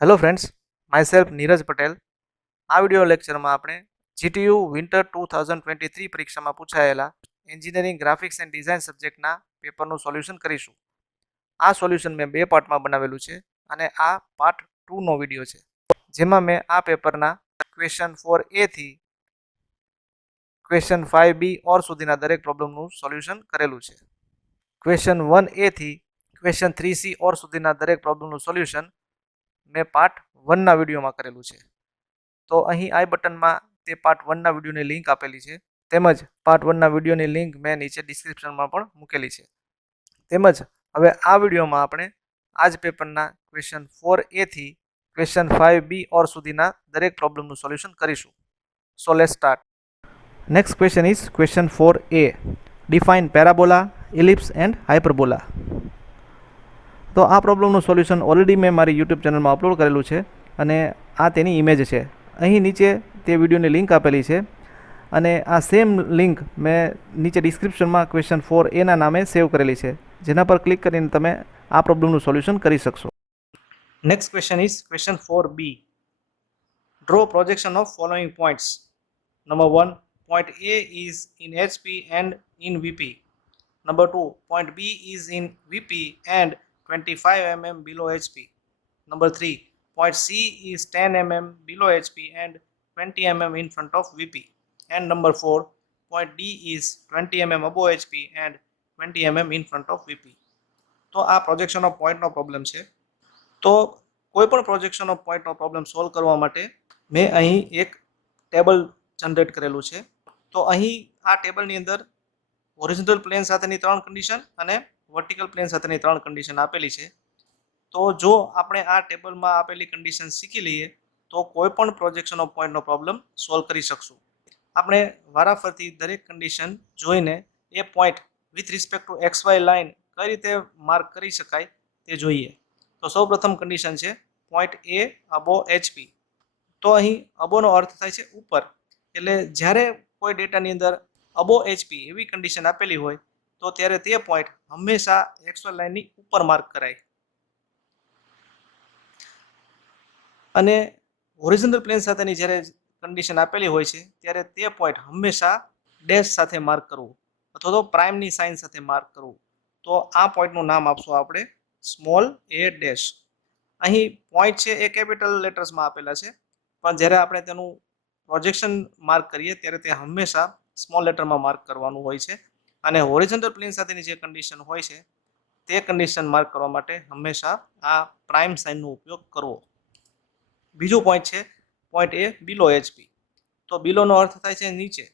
Hello friends, myself Neeraj Patel. આ video લેક્ચરમાં આપણે જીટીયુ વિન્ટર 2023 પરીક્ષામાં પૂછાયેલા એન્જિનિયરિંગ ગ્રાફિક્સ એન્ડ ડિઝાઇન સબ્જેક્ટના પેપરનું સોલ્યુશન કરીશું. આ સોલ્યુશન મેં બે પાર્ટમાં બનાવેલું છે અને આ પાર્ટ 2નો વિડીયો છે, જેમાં મેં આ પેપરના ક્વેશ્ચન 4A થી ક્વેશ્ચન 5B ઓર સુધીના દરેક પ્રોબ્લેમનું સોલ્યુશન કરેલું છે. ક્વેશ્ચન 1A થી ક્વેશ્ચન 3C ઓર સુધીના દરેક પ્રોબ્લેમનું સોલ્યુશન મેં પાર્ટ 1ના વિડીયોમાં કરેલું છે. તો અહીં આઈ બટનમાં તે પાર્ટ 1ના વિડીયોની લિંક આપેલી છે, તેમજ પાર્ટ 1ના વિડીયોની લિંક મેં નીચે ડિસ્ક્રિપ્શનમાં પણ મૂકેલી છે. તેમજ હવે આ વિડીયોમાં આપણે આ જ પેપરના ક્વેશ્ચન 4A થી ક્વેશ્ચન 5B ઓર સુધીના દરેક પ્રોબ્લેમનું સોલ્યુશન કરીશું. So let's start. Next question is question 4A. Define parabola, ellipse and hyperbola. તો આ પ્રોબ્લેમનું સોલ્યુશન ઓલરેડી મેં મારી યુટ્યુબ ચેનલમાં અપલોડ કરેલું છે અને આ તેની ઇમેજ છે. અહીં નીચે તે વિડીયોની લિંક આપેલી છે અને આ સેમ લિંક મેં નીચે ડિસ્ક્રિપ્શનમાં ક્વેશ્ચન 4Aના નામે સેવ કરેલી છે, જેના પર ક્લિક કરીને તમે આ પ્રોબ્લેમનું સોલ્યુશન કરી શકશો. Next question is question 4B. Draw projection of following points. Number 1, point A is in HP and in VP. Number 2, point B is in VP and 25 mm below HP. Number 3, point C is 10 mm below HP and 20 mm in front of VP. And number 4, point D is 20 mm above HP and 20 mm in front of VP. તો આ projection of પોઈન્ટનો problem છે. તો કોઈ પણ projection of પોઈન્ટનો problem solve કરવા માટે મેં અહીં એક ટેબલ જનરેટ કરેલું છે. તો અહીં આ ટેબલની અંદર હોરિઝોન્ટલ પ્લેન સાથેની 3 કન્ડિશન અને વર્ટિકલ પ્લેન સાથેની 3 કન્ડિશન આપેલી છે. તો જો આપણે આ ટેબલમાં આપેલી કન્ડિશન શીખી લઈએ તો કોઈ પણ પ્રોજેક્શન ઓફ પોઈન્ટનો પ્રોબ્લેમ સોલ્વ કરી શકશું. આપણે વારાફરતી દરેક કન્ડિશન જોઈને એ point with respect to XY line કઈ રીતે માર્ક કરી શકાય તે જોઈએ. તો સૌપ્રથમ કન્ડિશન છે પોઈન્ટ A અબો HP. તો અહીં અબોનો અર્થ થાય છે ઉપર, એટલે જ્યારે કોઈ ડેટાની અંદર અબો HP એવી કન્ડિશન આપેલી હોય તો ત્યારે તે પોઈન્ટ હંમેશા XY લાઇનની ઉપર માર્ક કરાય. અને હોરિઝોન્ટલ પ્લેન સાથેની જ્યારે કન્ડિશન આપેલી હોય છે ત્યારે તે પોઈન્ટ હંમેશા ડેશ સાથે માર્ક કરવું અથવા તો પ્રાઇમની સાઇન સાથે માર્ક કરવું. તો આ પોઈન્ટનું નામ આપશું આપણે સ્મોલ a ડેશ. અહીં પોઈન્ટ છે એ કેપિટલ લેટર્સમાં આપેલા છે, પણ જ્યારે આપણે તેનું પ્રોજેક્શન માર્ક કરીએ ત્યારે તે હંમેશા સ્મોલ લેટરમાં માર્ક કરવાનું હોય છે. અને હોરિઝોન્ટલ પ્લેન સાથેની જે કન્ડિશન હોય છે તે કન્ડિશન માર્ક કરવા માટે હંમેશા આ પ્રાઇમ સાઇનનો ઉપયોગ કરવો. બીજું પોઈન્ટ છે પોઈન્ટ A બિલો HP. તો બિલોનો અર્થ થાય છે નીચે,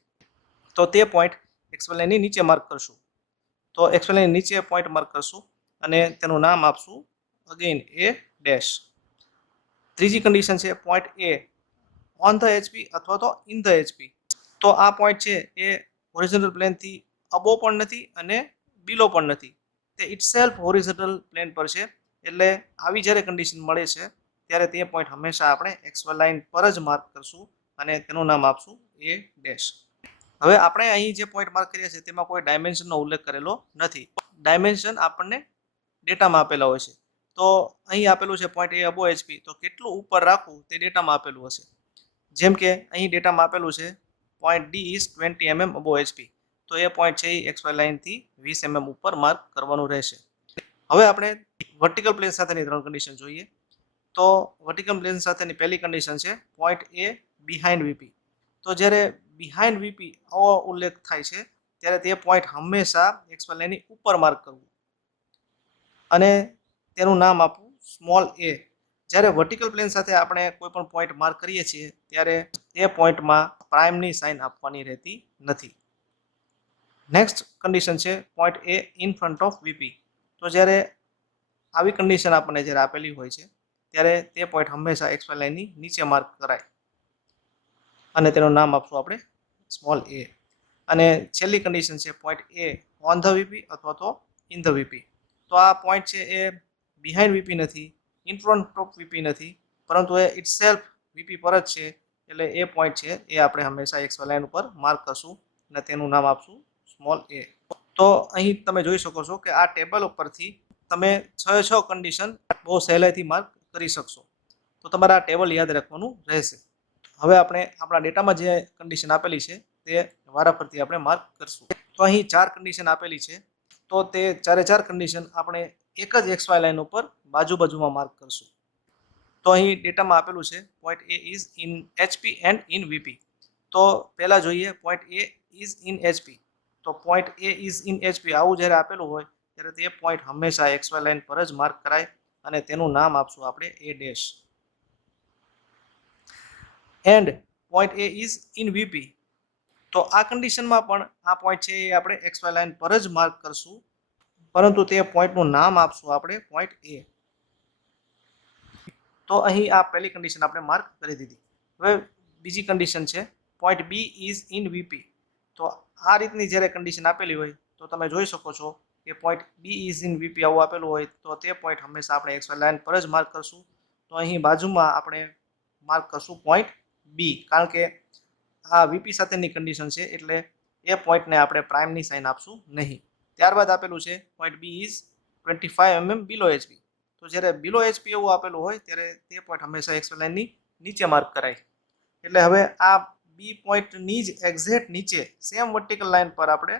તો તે પોઈન્ટ XY લાઇનની નીચે માર્ક કરશું. તો XY લાઇનની નીચે પોઈન્ટ માર્ક કરશું અને તેનું નામ આપશું અગેન A ડેશ. ત્રીજી કન્ડિશન છે point A on the HP અથવા તો ઇન ધ HP. તો આ પોઈન્ટ છે એ હોરિઝોન્ટલ પ્લેનથી અબો પણ નથી અને બિલો પણ નથી, તે ઇટસેલ્ફ હોરિઝોન્ટલ પ્લેન પર છે. એટલે આવી જ્યારે કન્ડિશન મળે છે ત્યારે તે પોઈન્ટ હંમેશા આપણે XY લાઇન પર જ માર્ક કરશું અને તેનું નામ આપશું A ડેશ. હવે આપણે અહીં જે પોઈન્ટ માર્ક કર્યા છે તેમાં કોઈ ડાયમેન્શનનો ઉલ્લેખ કરેલો નથી. ડાયમેન્શન આપણને ડેટામાં આપેલા હોય છે. તો અહીં આપેલું છે પોઈન્ટ A અબો HP, તો કેટલું ઉપર રાખવું તે ડેટામાં આપેલું હશે. જેમ કે અહીં ડેટામાં આપેલું છે point D is 20 mm અબો HP. તો એ પોઈન્ટ છે એ XY લાઇનથી 20 mm ઉપર માર્ક કરવાનું રહેશે. હવે આપણે વર્ટિકલ પ્લેન સાથેની 3 કન્ડિશન જોઈએ. તો વર્ટિકલ પ્લેન સાથેની પહેલી કન્ડિશન છે પોઈન્ટ A બિહાઇન્ડ VP. તો જ્યારે બિહાઇન્ડ VP આવો ઉલ્લેખ થાય છે ત્યારે તે પોઈન્ટ હંમેશા XY લાઇનની ઉપર માર્ક કરવું અને તેનું નામ આપવું સ્મોલ a. જ્યારે વર્ટિકલ પ્લેન સાથે આપણે કોઈ પણ પોઈન્ટ માર્ક કરીએ છીએ ત્યારે તે પોઈન્ટમાં પ્રાઇમની સાઇન આપવાની રહેતી નથી. નેક્સ્ટ કન્ડિશન છે point A in front of VP. તો જ્યારે આવી કન્ડિશન આપણને જ્યારે આપેલી હોય છે ત્યારે તે પોઈન્ટ હંમેશા XY લાઇનની નીચે માર્ક કરાય અને તેનું નામ આપશું આપણે સ્મોલ a. અને છેલ્લી કન્ડિશન છે point A on the VP અથવા તો ઇન ધ VP. તો આ પોઈન્ટ છે એ બિહાઇન્ડ VP નથી, ઇન ફ્રન્ટ ઓફ VP નથી, પરંતુ એ ઇટસેલ્ફ VP પર જ છે. એટલે એ પોઈન્ટ છે એ આપણે હંમેશા XY લાઇન ઉપર માર્ક કરશું અને તેનું નામ આપશું સ્મોલ a. તો અહીં તમે જોઈ શકો છો કે આ ટેબલ ઉપરથી તમે 6 કન્ડિશન બહુ સહેલાઈથી માર્ક કરી શકશો. તો તમારે આ ટેબલ યાદ રાખવાનું રહેશે. હવે આપણે આપણા ડેટામાં જે કન્ડિશન આપેલી છે તે વારાફરતી આપણે માર્ક કરશું. તો અહીં 4 કન્ડિશન આપેલી છે, તો તે ચારે 4 કન્ડિશન આપણે એક જ XY લાઈન ઉપર બાજુમાં માર્ક કરશું. તો અહીં ડેટામાં આપેલું છે point A is in HP and in VP. તો પહેલા જોઈએ point A is in HP. તો point A is in HP આવું જ્યારે આપેલું હોય ત્યારે તે પોઈન્ટ હંમેશા XY લાઈન પર જ માર્ક કરાય અને તેનું નામ આપશું આપણે A dash. End point A is in VP. તો આ કન્ડિશનમાં પણ આ પોઈન્ટ છે એ આપણે XY લાઈન પર જ માર્ક કરશું, પરંતુ તે પોઈન્ટનું નામ આપશું આપણે પોઈન્ટ A. તો અહીં આ પહેલી કન્ડિશન આપણે માર્ક કરી દીધી. હવે બીજી કન્ડિશન છે point B is in VP. તો આ રીતની જ્યારે કન્ડિશન આપેલી હોય તો તમે જોઈ શકો છો કે point B is in VP આવું આપેલું હોય તો તે પોઈન્ટ હંમેશા આપણે XY લાઈન પર જ માર્ક કરશું. તો અહીં બાજુમાં આપણે માર્ક કરશું પોઈન્ટ B, કારણ કે આ VP સાથેની કન્ડિશન છે એટલે એ પોઈન્ટને આપણે પ્રાઇમની સાઇન આપશું નહીં. ત્યારબાદ આપેલું છે point B is 25 mm below HP. તો જ્યારે બિલો HP એવું આપેલું હોય ત્યારે તે પોઈન્ટ હંમેશા XY લાઈનની નીચે માર્ક કરાય. એટલે હવે આ B પોઈન્ટની જ એક્ઝેક્ટ નીચે સેમ વર્ટિકલ લાઈન પર આપણે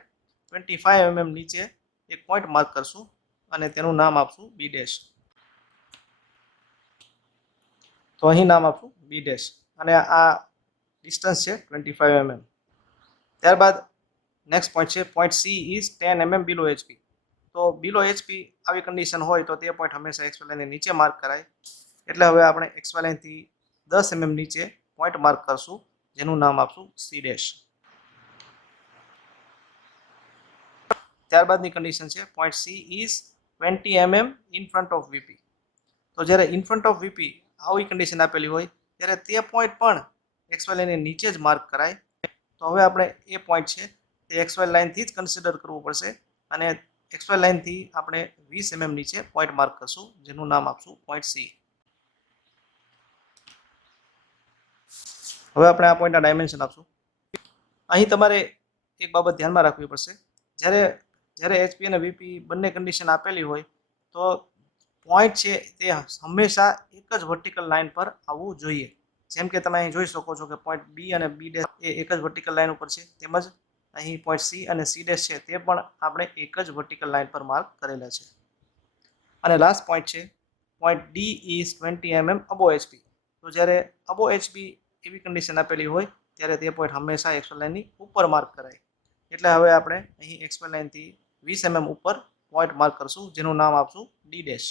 25 mm નીચે એક પોઈન્ટ માર્ક કરશું અને તેનું નામ આપશું B ડેશ. તો અહીં નામ આપશું B ડેશ અને આ ડિસ્ટન્સ છે 25 mm. ત્યારબાદ નેક્સ્ટ પોઈન્ટ છે point C is 10 mm below HP. તો બિલો HP આવી કન્ડિશન હોય તો તે પોઈન્ટ હંમેશા XY લાઈનની નીચે માર્ક કરાય. એટલે હવે આપણે XY લાઈનથી 10 mm નીચે પોઈન્ટ માર્ક કરશું જેનું નામ આપશું C ડેશ. ત્યારબાદની કન્ડિશન છે point C is 20 mm in front of VP. તો જ્યારે ઇન ફ્રન્ટ ઓફ VP આવી કન્ડિશન આપેલી હોય ત્યારે તે પોઈન્ટ પણ XY લાઈનની નીચે જ માર્ક કરાય. તો હવે આપણે એ પોઈન્ટ છે તે XY લાઈનથી જ કન્સિડર કરવું પડશે અને XY લાઈનથી આપણે 20 mm નીચે પોઈન્ટ માર્ક કરશું જેનું નામ આપશું પોઈન્ટ C. હવે આપણે આ પોઈન્ટના ડાયમેન્શન આપશું. અહીં તમારે એક બાબત ધ્યાનમાં રાખવી પડશે. જ્યારે HP અને VP બંને કન્ડિશન આપેલી હોય તો પોઈન્ટ છે તે હંમેશા એક જ વર્ટિકલ લાઈન પર આવવું જોઈએ. જેમ કે તમે અહીં જોઈ શકો છો કે પોઈન્ટ B અને B ડેશ એ એક જ વર્ટિકલ લાઈન ઉપર છે, તેમજ અહીં પોઈન્ટ C અને C ડેશ છે તે પણ આપણે એક જ વર્ટિકલ લાઈન પર માર્ક કરેલા છે. અને લાસ્ટ પોઈન્ટ છે point D is 20 mm અબો HP. તો જ્યારે અબો HP એવી કન્ડિશન આપેલી હોય ત્યારે તે પોઈન્ટ હંમેશા XY લાઈનની ઉપર માર્ક કરાય. એટલે હવે આપણે અહીં XY લાઈનથી 20 mm ઉપર પોઈન્ટ માર્ક કરશું જેનું નામ આપશું D ડેશ.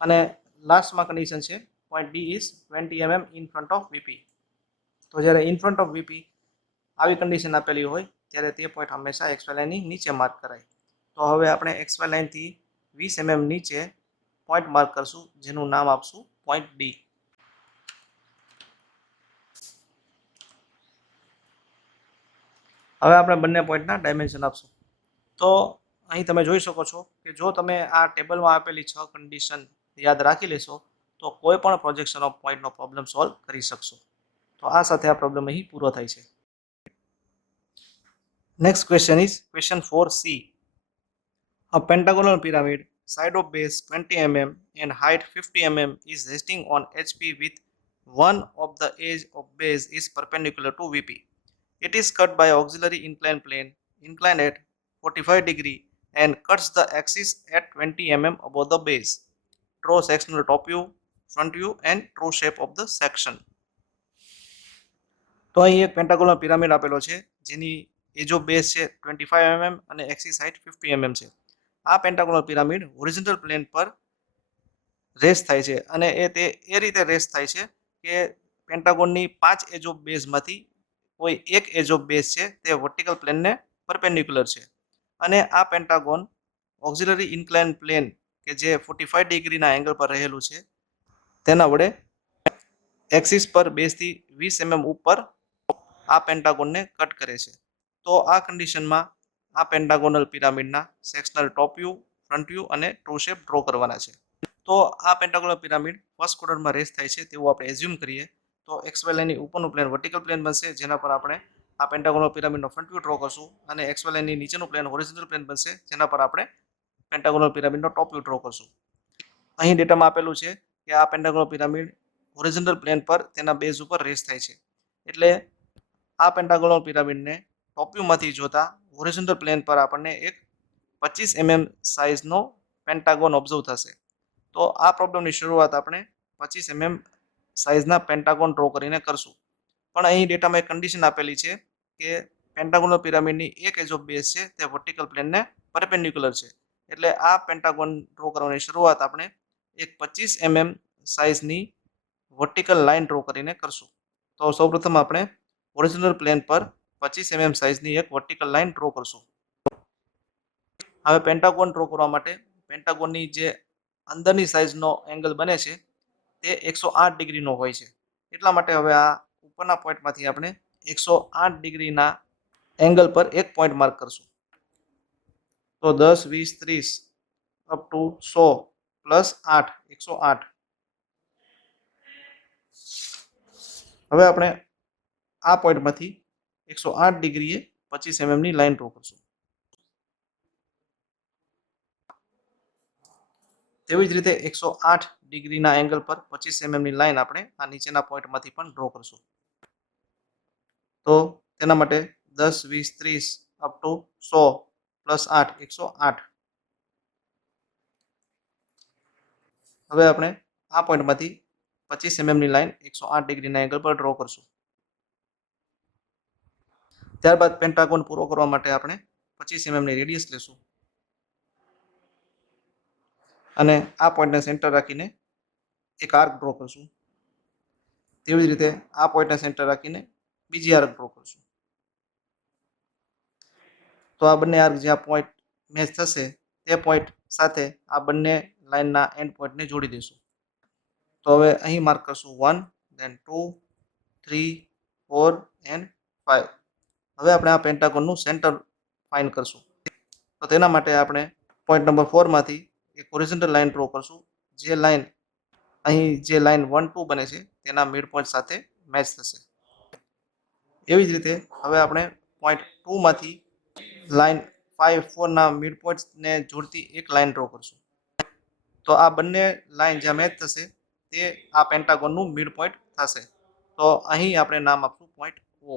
અને લાસ્ટમાં કન્ડિશન છે point D is 20 mm in front of VP. તો જ્યારે ઇન ફ્રન્ટ ઓફ VP આવી કન્ડિશન આપેલી હોય ત્યારે તે પોઈન્ટ હંમેશા XY લાઈનની નીચે માર્ક કરાય. તો હવે આપણે XY લાઈનથી 20 mm નીચે પોઈન્ટ માર્ક કરશું જેનું નામ આપશું પોઈન્ટ D. હવે આપણે બંને પોઈન્ટના ડાયમેન્શન આપશું. તો અહીં તમે જોઈ શકો છો કે જો તમે આ ટેબલમાં આપેલી 6 કન્ડિશન યાદ રાખી લેશો તો કોઈ પણ પ્રોજેક્શન ઓફ પોઈન્ટનો પ્રોબ્લેમ સોલ્વ કરી શકશો. તો આ સાથે આ પ્રોબ્લેમ અહીં પૂરો થાય છે. Next question is question 4C. A pentagonal pyramid, side of base 20 mm and height 50 mm is resting on HP with one of the edge of base is perpendicular to VP. It is cut by auxiliary inclined plane inclined at 45 degree and cuts the axis at 20 mm above the base. Draw sectional top view, front view and true shape of the section. તો અહીં એક pentagonal pyramid આપેલો છે જેની age of base છે 25 mm અને axis height 50 mm છે. આ પેન્ટાગોનલ પિરામિડ હોરિઝોન્ટલ પ્લેન પર રેસ્ટ થાય છે અને એ રીતે રેસ્ટ થાય છે કે પેન્ટાગોનની 5 એજ ઓફ બેઝમાંથી કોઈ એક એજ ઓફ બેઝ છે તે વર્ટિકલ પ્લેનને પરપેન્ડિક્યુલર છે અને આ પેન્ટાગોન ઓક્ઝિલરી ઇન્ક્લાઇન પ્લેન કે જે 45 ડિગ્રીના એંગલ પર રહેલું છે તેના વડે એક્સિસ પર બેઝથી 20 mm ઉપર આ પેન્ટાગોનને કટ કરે છે. તો આ કન્ડિશનમાં આ પેન્ટાગોનલ પિરામિડના sectional top view, front view અને ટ્રુ શેપ ડ્રો કરવાના છે. તો આ પેન્ટાગોનલ પિરામિડ ફર્સ્ટ ક્વોડ્રન્ટમાં રેસ્ટ થાય છે તેવું આપણે એઝ્યુમ કરીએ તો XY લાઇનની ઉપરનું પ્લેન વર્ટિકલ પ્લેન બનશે જેના પર આપણે આ પેન્ટાગોનલ પિરામિડનો ફ્રન્ટ વ્યૂ ડ્રો કરશું અને XY લાઇનની નીચેનું પ્લેન હોરિઝોન્ટલ પ્લેન બનશે જેના પર આપણે પેન્ટાગોનલ પિરામિડનો ટોપ વ્યૂ ડ્રો કરશું. અહીં ડેટામાં આપેલું છે કે આ પેન્ટાગોનલ પિરામિડ હોરિઝોન્ટલ પ્લેન પર તેના બેઝ ઉપર રેસ્ટ થાય છે. એટલે આ પેન્ટાગોનલ પિરામિડને ટોપ વ્યૂમાંથી જોતા હોરિઝોન્ટલ પ્લેન પર આપણને એક 25 mm સાઇઝનો પેન્ટાગોન ઓબ્ઝર્વ થશે. તો આ પ્રોબ્લેમની શરૂઆત આપણે 25 mm સાઇઝના પેન્ટાગોન ડ્રો કરીને કરશું. પણ અહીં ડેટામાં એક કન્ડિશન આપેલી છે કે પેન્ટાગોનલ પિરામિડની એક એજ ઓફ બેઝ છે તે વર્ટિકલ પ્લેનને પરપેન્ડિક્યુલર છે. એટલે આ પેન્ટાગોન ડ્રો કરવાની શરૂઆત આપણે એક 25 mm સાઇઝની વર્ટિકલ લાઇન ડ્રો કરીને કરશું. તો સૌપ્રથમ આપણે હોરિઝોન્ટલ પ્લેન પર 25 mm સાઇઝની એક વર્ટિકલ લાઇન ડ્રો કરશું. હવે પેન્ટાગોન ડ્રો કરવા માટે પેન્ટાગોનની જે અંદરની સાઇઝનો એંગલ બને છે તે 108 ડિગ્રીનો હોય છે. એટલા માટે હવે આ ઉપરના પોઈન્ટમાંથી આપણે 108 ડિગ્રીના એંગલ પર એક પોઈન્ટ માર્ક કરશું. તો 10, 20, 30 અપ ટુ 100 પ્લસ 8 108. હવે આપણે આ પોઈન્ટમાંથી 108 ડિગ્રીએ 25 mm ની લાઈન ડ્રો કરશું. તેવી જ રીતે 108 ડિગ્રીના એંગલ પર 25 mm ની લાઈન આપણે આ નીચેના પોઈન્ટમાંથી પણ ડ્રો કરશું. તો તેના માટે 10, 20, 30 અપ ટુ 100 પ્લસ 8 108. હવે આપણે આ પોઈન્ટમાંથી 25 mm ની લાઈન 108 ડિગ્રીના એંગલ પર ડ્રો કરશું. ત્યારબાદ પેન્ટાગોન પૂરો કરવા માટે આપણે 25 mm ની રેડિયસ લેશું અને આ પોઈન્ટને સેન્ટર રાખીને એક આર્ક ડ્રો કરશું. તેવી જ રીતે આ પોઈન્ટને સેન્ટર રાખીને બીજી આર્ક ડ્રો કરશું. તો આ બંને આર્ક જ્યાં પોઈન્ટ મેચ થશે તે પોઈન્ટ સાથે આ બંને લાઇનના એન્ડ પોઈન્ટને જોડી દઈશું. તો હવે અહીં માર્ક કરશું 1, then 2, 3, 4 and 5. હવે આપણે આ પેન્ટાગોનનું સેન્ટર ફાઇન્ડ કરશું. તો તેના માટે આપણે પોઈન્ટ નંબર 4 માંથી એક હોરિઝોન્ટલ લાઇન ડ્રો કરશું. જે લાઇન અહીં જે લાઇન 1, 2 બને છે તેના મિડ પોઈન્ટ સાથે મેચ થશે. એવી જ રીતે હવે આપણે પોઈન્ટ 2 માંથી લાઇન 5, 4 ના મિડ પોઈન્ટ્સને જોડતી એક લાઇન ડ્રો કરશું. તો આ બંને લાઇન જ્યાં મેચ થશે તે આ પેન્ટાગોનનું મિડ પોઈન્ટ થશે. તો અહીં આપણે નામ આપશું પોઈન્ટ O.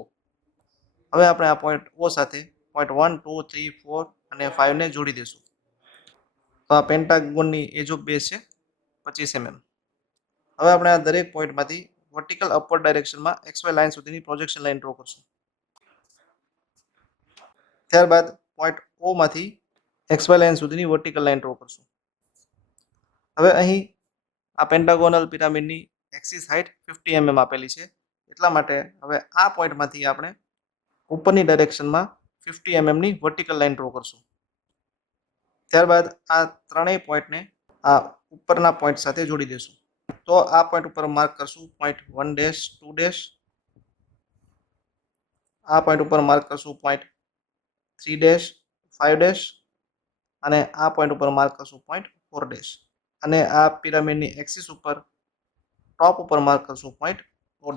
હવે આપણે આ પોઈન્ટ O સાથે પોઈન્ટ 1, 2, 3, 4 અને 5 ને જોડી દઈશું. તો આ પેન્ટાગોનની એજ ઓફ બેઝ છે 25 mm. હવે આપણે આ દરેક પોઈન્ટમાંથી વર્ટિકલ અપવર્ડ ડાયરેક્શનમાં XY લાઇન સુધીની પ્રોજેક્શન લાઇન ડ્રો કરશું. ત્યારબાદ પોઈન્ટ O માંથી XY લાઇન સુધીની વર્ટિકલ લાઇન ડ્રો કરશું. હવે અહીં આ પેન્ટાગોનલ પિરામિડની એક્સિસ હાઇટ 50 mm આપેલી છે. એટલા માટે હવે આ પોઈન્ટમાંથી આપણે ઉપરની ડાયરેક્શનમાં 50 mm ની વર્ટિકલ લાઇન ડ્રો કરશું. ત્યારબાદ આ ત્રણેય પોઈન્ટને આ ઉપરના પોઈન્ટ સાથે જોડી દઈશું. તો આ પોઈન્ટ ઉપર માર્ક કરશું પોઈન્ટ 1 2 આ પોઈન્ટ ઉપર માર્ક કરશું પોઈન્ટ 3 5 અને આ પોઈન્ટ ઉપર માર્ક કરશું પોઈન્ટ 4 અને આ પિરામિડની એક્સિસ ઉપર ટોપ ઉપર માર્ક કરશું પોઈન્ટ O.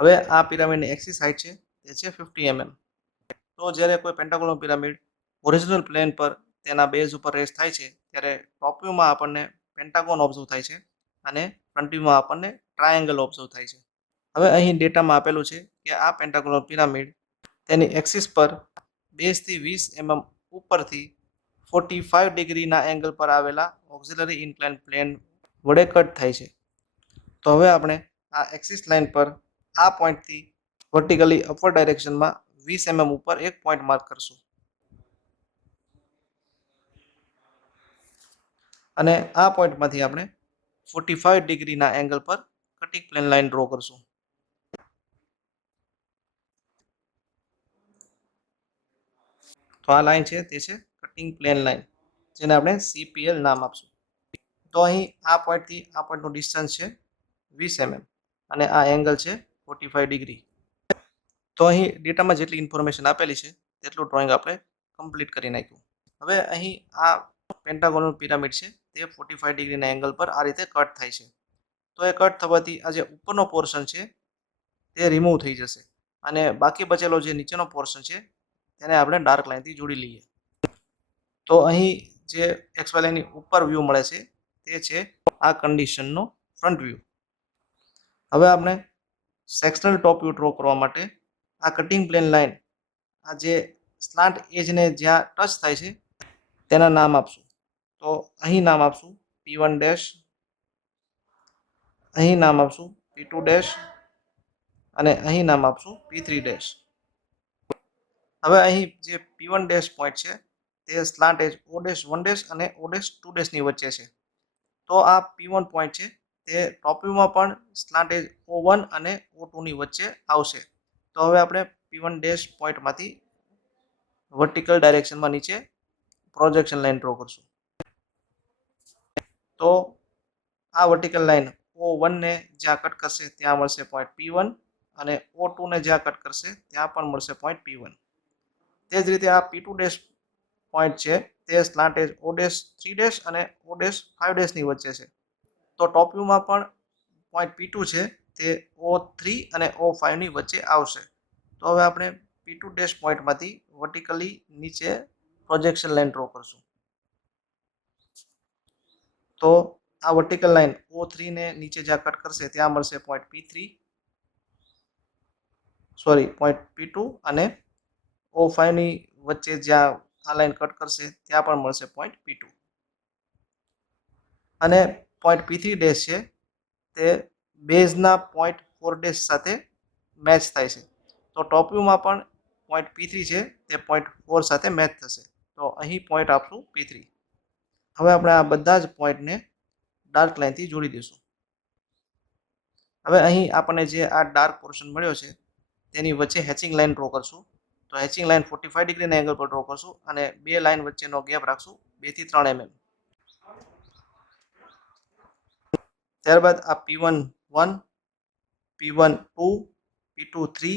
હવે આ પિરામિડની એક્સિસ હાઇટ છે તે છે 50 mm. તો જ્યારે કોઈ પેન્ટાગોનલ પિરામિડ હોરિઝોન્ટલ પ્લેન પર તેના બેઝ ઉપર રેસ્ટ થાય છે ત્યારે ટોપ વ્યૂમાં આપણને પેન્ટાગોન ઓબ્ઝર્વ થાય છે અને ફ્રન્ટ વ્યૂમાં આપણને ટ્રાયેંગલ ઓબ્ઝર્વ થાય છે. હવે અહીં ડેટામાં આપેલું છે કે આ પેન્ટાગોનલ પિરામિડ તેની એક્સિસ પર 2 થી 20 mm ઉપરથી 45 ડિગ્રીના એંગલ પર આવેલા ઓક્સિલરી ઇન્ક્લાઇન પ્લેન વડે કટ થાય છે. તો હવે આપણે આ એક્સિસ લાઇન પર આ પોઈન્ટથી વર્ટિકલી અપવર્ડ ડાયરેક્શનમાં 20 mm ઉપર એક પોઈન્ટ માર્ક કરશું અને આ પોઈન્ટમાંથી આપણે 45 ડિગ્રીના એંગલ પર કટિંગ પ્લેન લાઇન ડ્રો કરશું. તો આ લાઇન છે તે છે કટિંગ પ્લેન લાઇન, જેને આપણે CPL નામ આપશું. તો અહીં આ પોઈન્ટથી આ પોઈન્ટનું ડિસ્ટન્સ છે 20 mm અને આ એંગલ છે 45 ડિગ્રી. તો અહીં ડેટામાં જેટલી ઇન્ફોર્મેશન આપેલી છે તેટલું ડ્રોઈંગ આપણે કમ્પ્લીટ કરી નાખ્યું. હવે અહીં આ પેન્ટાગોનલ પિરામિડ છે તે 45 ડિગ્રીના એંગલ પર આ રીતે કટ થાય છે. તો એ કટ થવાથી આ જે ઉપરનો પોર્શન છે તે રિમૂવ થઈ જશે અને બાકી બચેલો જે નીચેનો પોર્શન છે તેને આપણે ડાર્ક લાઇનથી જોડી લઈએ. તો અહીં જે XY લાઇનની ઉપર વ્યૂ મળે છે તે છે આ કન્ડિશનનો ફ્રન્ટ વ્યૂ. હવે આપણે સેક્શનલ ટોપ વ્યૂ ડ્રો કરવા માટે આ કટિંગ પ્લેન લાઇન, આ જે સ્લાન્ટ એજને જ્યાં ટચ થાય છે તેના નામ આપશું. તો અહીં નામ આપશું P1 ડેશ, અહીં નામ આપશું P2 ડેશ અને અહીં નામ આપશું P3 ડેશ. હવે અહીં જે P1 ડેશ પોઈન્ટ છે તે સ્લાન્ટ એજ O ડેશ 1 ડેશ અને O ડેશ 2 ડેશની વચ્ચે છે. તો આ P1 પોઈન્ટ છે તે ટોપ વ્યૂમાં પણ સ્લાન્ટ એજ O1 અને O2 ની વચ્ચે આવશે. તો હવે આપણે P1 ડેશ પોઈન્ટમાંથી વર્ટિકલ ડાયરેક્શનમાં નીચે પ્રોજેક્શન લાઇન ડ્રો કરશું. તો આ વર્ટિકલ લાઇન O1 ને જ્યાં કટ કરશે ત્યાં મળશે પોઈન્ટ P1 અને O2 ને જ્યાં કટ કરશે ત્યાં પણ મળશે પોઈન્ટ P1. તે જ રીતે આ P2 ડેશ પોઈન્ટ છે તે સ્લાન્ટ એજ O ડેશ 3 ડેશ અને O ડેશ 5 ડેશની વચ્ચે છે. તો ટોપ વ્યૂમાં પણ પોઈન્ટ P2 છે તે O3 અને O5 ની વચ્ચે આવશે. તો હવે આપણે P2 ડેશ પોઈન્ટમાંથી વર્ટિકલી નીચે પ્રોજેક્શન લાઇન ડ્રો કરશું. તો આ વર્ટિકલ લાઇન O3 ને નીચે જ્યાં કટ કરશે ત્યાં મળશે પોઈન્ટ પોઈન્ટ P2 અને O5 ની વચ્ચે જ્યાં આ લાઇન કટ કરશે ત્યાં પણ મળશે પોઈન્ટ P2. અને પોઈન્ટ P3 ડેશ છે તે બેઝના પોઈન્ટ 4 ડેશ સાથે મેચ થાય છે. તો ટોપ વ્યૂમાં પણ પોઈન્ટ P3 છે તે પોઈન્ટ 4 સાથે મેચ થશે. તો અહીં પોઈન્ટ આપશું P3. હવે આપણે આ બધા જ પોઈન્ટને ડાર્ક લાઇનથી જોડી દઈશું. હવે અહીં આપણને જે આ ડાર્ક પોર્શન મળ્યો છે તેની વચ્ચે હેચિંગ લાઇન ડ્રો કરશું. તો હેચિંગ લાઇન 45 ડિગ્રીના એંગલ પર ડ્રો કરશું અને બે લાઇન વચ્ચેનો ગેપ રાખશું 2 થી 3 mm. ત્યારબાદ આ P1 1, P1 2, P2 3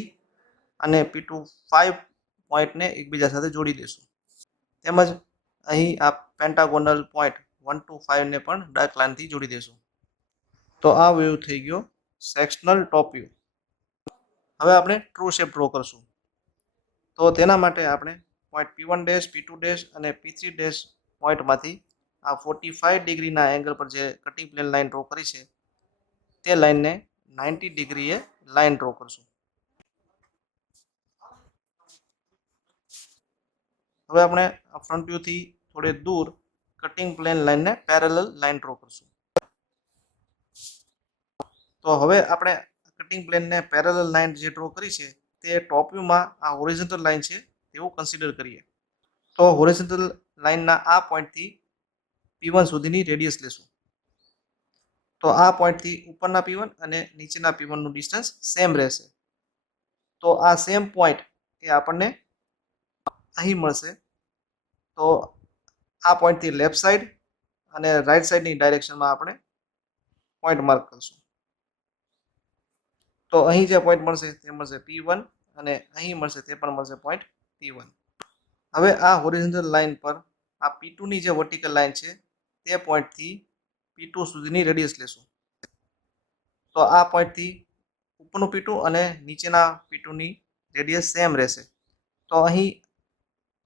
અને P2 5 પોઈન્ટને એકબીજા સાથે જોડી દઈશું. તેમજ અહીં આ પેન્ટાગોનલ પોઈન્ટ 1 to 5 ને પણ ડાર્ક લાઇનથી જોડી દઈશું. તો આ વ્યૂ થઈ ગયો સેક્શનલ ટોપ વ્યૂ. હવે આપણે ટ્રુ શેપ ડ્રો કરશું. તો તેના માટે આપણે point P1 dash, P2 dash અને P3 ડેશ પોઈન્ટમાંથી આ 45 ડિગ્રીના એંગલ પર જે કટિંગ પ્લેન લાઇન ડ્રો કરી છે તે લાઇનને 90 ડિગ્રીએ લાઇન ડ્રો કરશું. હવે આપણે ફ્રન્ટ વ્યૂથી થોડે દૂર કટિંગ પ્લેન લાઇનને પેરેલલ લાઇન ડ્રો કરશું. તો હવે આપણે કટિંગ પ્લેનને પેરેલલ લાઇન જે ડ્રો કરી છે તે ટોપ વ્યૂમાં આ હોરિઝોન્ટલ લાઇન છે તેવું કન્સિડર કરીએ. તો હોરિઝોન્ટલ લાઇનના આ પોઈન્ટથી P1 સુધીની રેડિયસ લેશું. તો આ પોઈન્ટથી ઉપરના P1 અને નીચેના P1 નું ડિસ્ટન્સ સેમ રહેશે. તો આ સેમ પોઈન્ટ એ આપણને અહીં મળશે. તો આ પોઈન્ટથી લેફ્ટ સાઈડ અને રાઈટ સાઈડની ડાયરેક્શનમાં આપણે પોઈન્ટ માર્ક કરશું. તો અહીં જે પોઈન્ટ મળશે તે મળશે P1 અને અહીં મળશે તે પણ મળશે પોઈન્ટ P1. હવે આ હોરિઝોન્ટલ લાઇન પર આ P2 ની જે વર્ટિકલ લાઇન છે તે પોઈન્ટથી P2 સુધીની રેડિયસ લેશું. તો આ પોઈન્ટથી ઉપરનું P2 અને નીચેના P2 ની રેડિયસ સેમ રહેશે. તો અહીં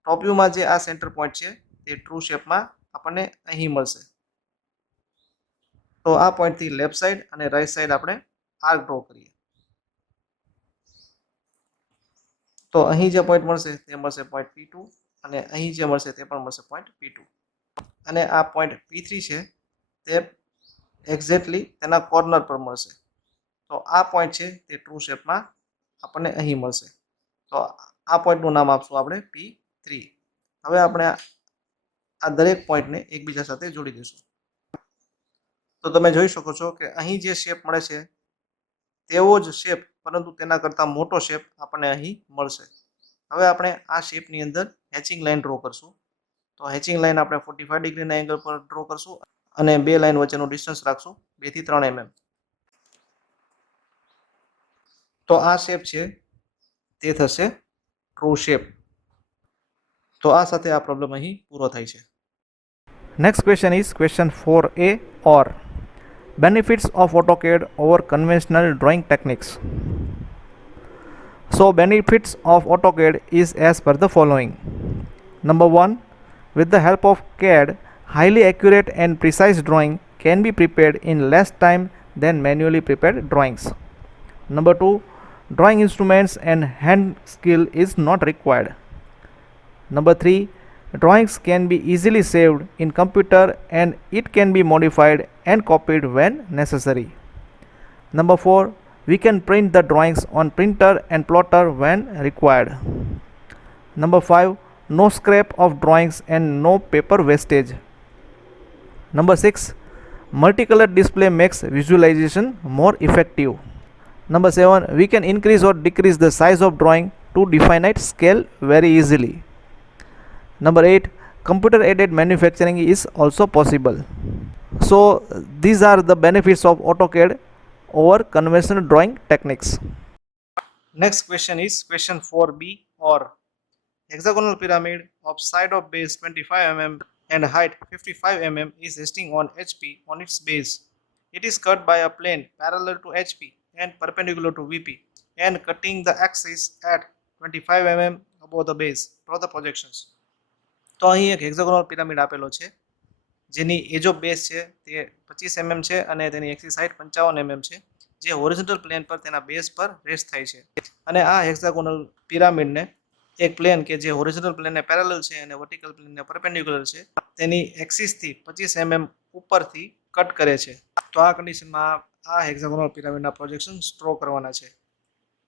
ટોપ વ્યૂમાં જે આ સેન્ટર પોઈન્ટ છે તે ટ્રુ શેપમાં આપણને અહીં મળશે. તો આ પોઈન્ટથી લેફ્ટ સાઈડ અને રાઈટ સાઈડ આપણે આર્ક ડ્રો કરીએ. તો અહીં જે પોઈન્ટ મળશે તે મળશે પોઈન્ટ P2 અને અહીં જે મળશે તે પણ મળશે પોઈન્ટ P2. અને આ પોઈન્ટ P3 છે તે એક્ઝેક્ટલી તેના કોર્નર પર મળશે. તો આ પોઈન્ટ છે તે ટ્રુ શેપમાં આપણને અહીં મળશે. તો આ પોઈન્ટનું નામ આપશું આપણે P3. હવે આપણે આ દરેક પોઈન્ટને એકબીજા સાથે જોડી દઈશું. તો તમે જોઈ શકો છો કે અહીં જે શેપ મળે છે તેવો જ શેપ પરંતુ તેના કરતાં મોટો શેપ આપણને અહીં મળશે. હવે આપણે આ શેપની અંદર હેચિંગ લાઇન ડ્રો કરશું. તો હેચિંગ લાઇન આપણે 45 ડિગ્રીના એંગલ પર ડ્રો કરશું અને બે લાઇન વચ્ચેનું ડિસ્ટન્સ રાખશું 2 થી 3 mm. તો આ શેપ છે તે થશે ટ્રુ શેપ. તો આ સાથે આ પ્રોબ્લેમ અહીં પૂરો થાય છે. Next question is question 4a, or benefits of AutoCAD over conventional drawing techniques. So benefits of AutoCAD is as per the following. Number 1, with the help of CAD Highly accurate and precise drawing can be prepared in less time than manually prepared drawings. Number 2, drawing instruments and hand skill is not required. Number 3, drawings can be easily saved in computer and it can be modified and copied when necessary. Number 4, we can print the drawings on printer and plotter when required. Number 5, no scrap of drawings and no paper wastage. Number 6, multicolor display makes visualization more effective. Number 7, we can increase or decrease the size of drawing to definite scale very easily. Number 8, computer aided manufacturing is also possible. So these are the benefits of AutoCAD over conventional drawing techniques. Next question is question 4b, or hexagonal pyramid of side of base 25 mm and height 55 mm is resting on HP on its base. It is cut by a plane parallel to HP and perpendicular to VP and cutting the axis at 25 mm above the base. Draw the projections. તો અહીં એક hexagonal pyramid આપેલો છે જેની age of base છે તે 25 mm છે અને તેની એક્સિસ હાઇટ 55 mm છે, જે હોરિઝોન્ટલ પ્લેન પર તેના બેઝ પર રેસ્ટ થાય છે. અને આ હેક્ઝાગોનલ પિરામિડને એક પ્લેન કે જે હોરિઝોન્ટલ પ્લેનને પેરેલલ છે અને વર્ટિકલ પ્લેનને પરપેન્ડિક્યુલર છે તેની એક્સિસથી 25 mm ઉપરથી કટ કરે છે. તો આ કન્ડિશનમાં આ હેક્ઝાગોનલ પિરામિડના પ્રોજેક્શન્સ ડ્રો કરવાના છે.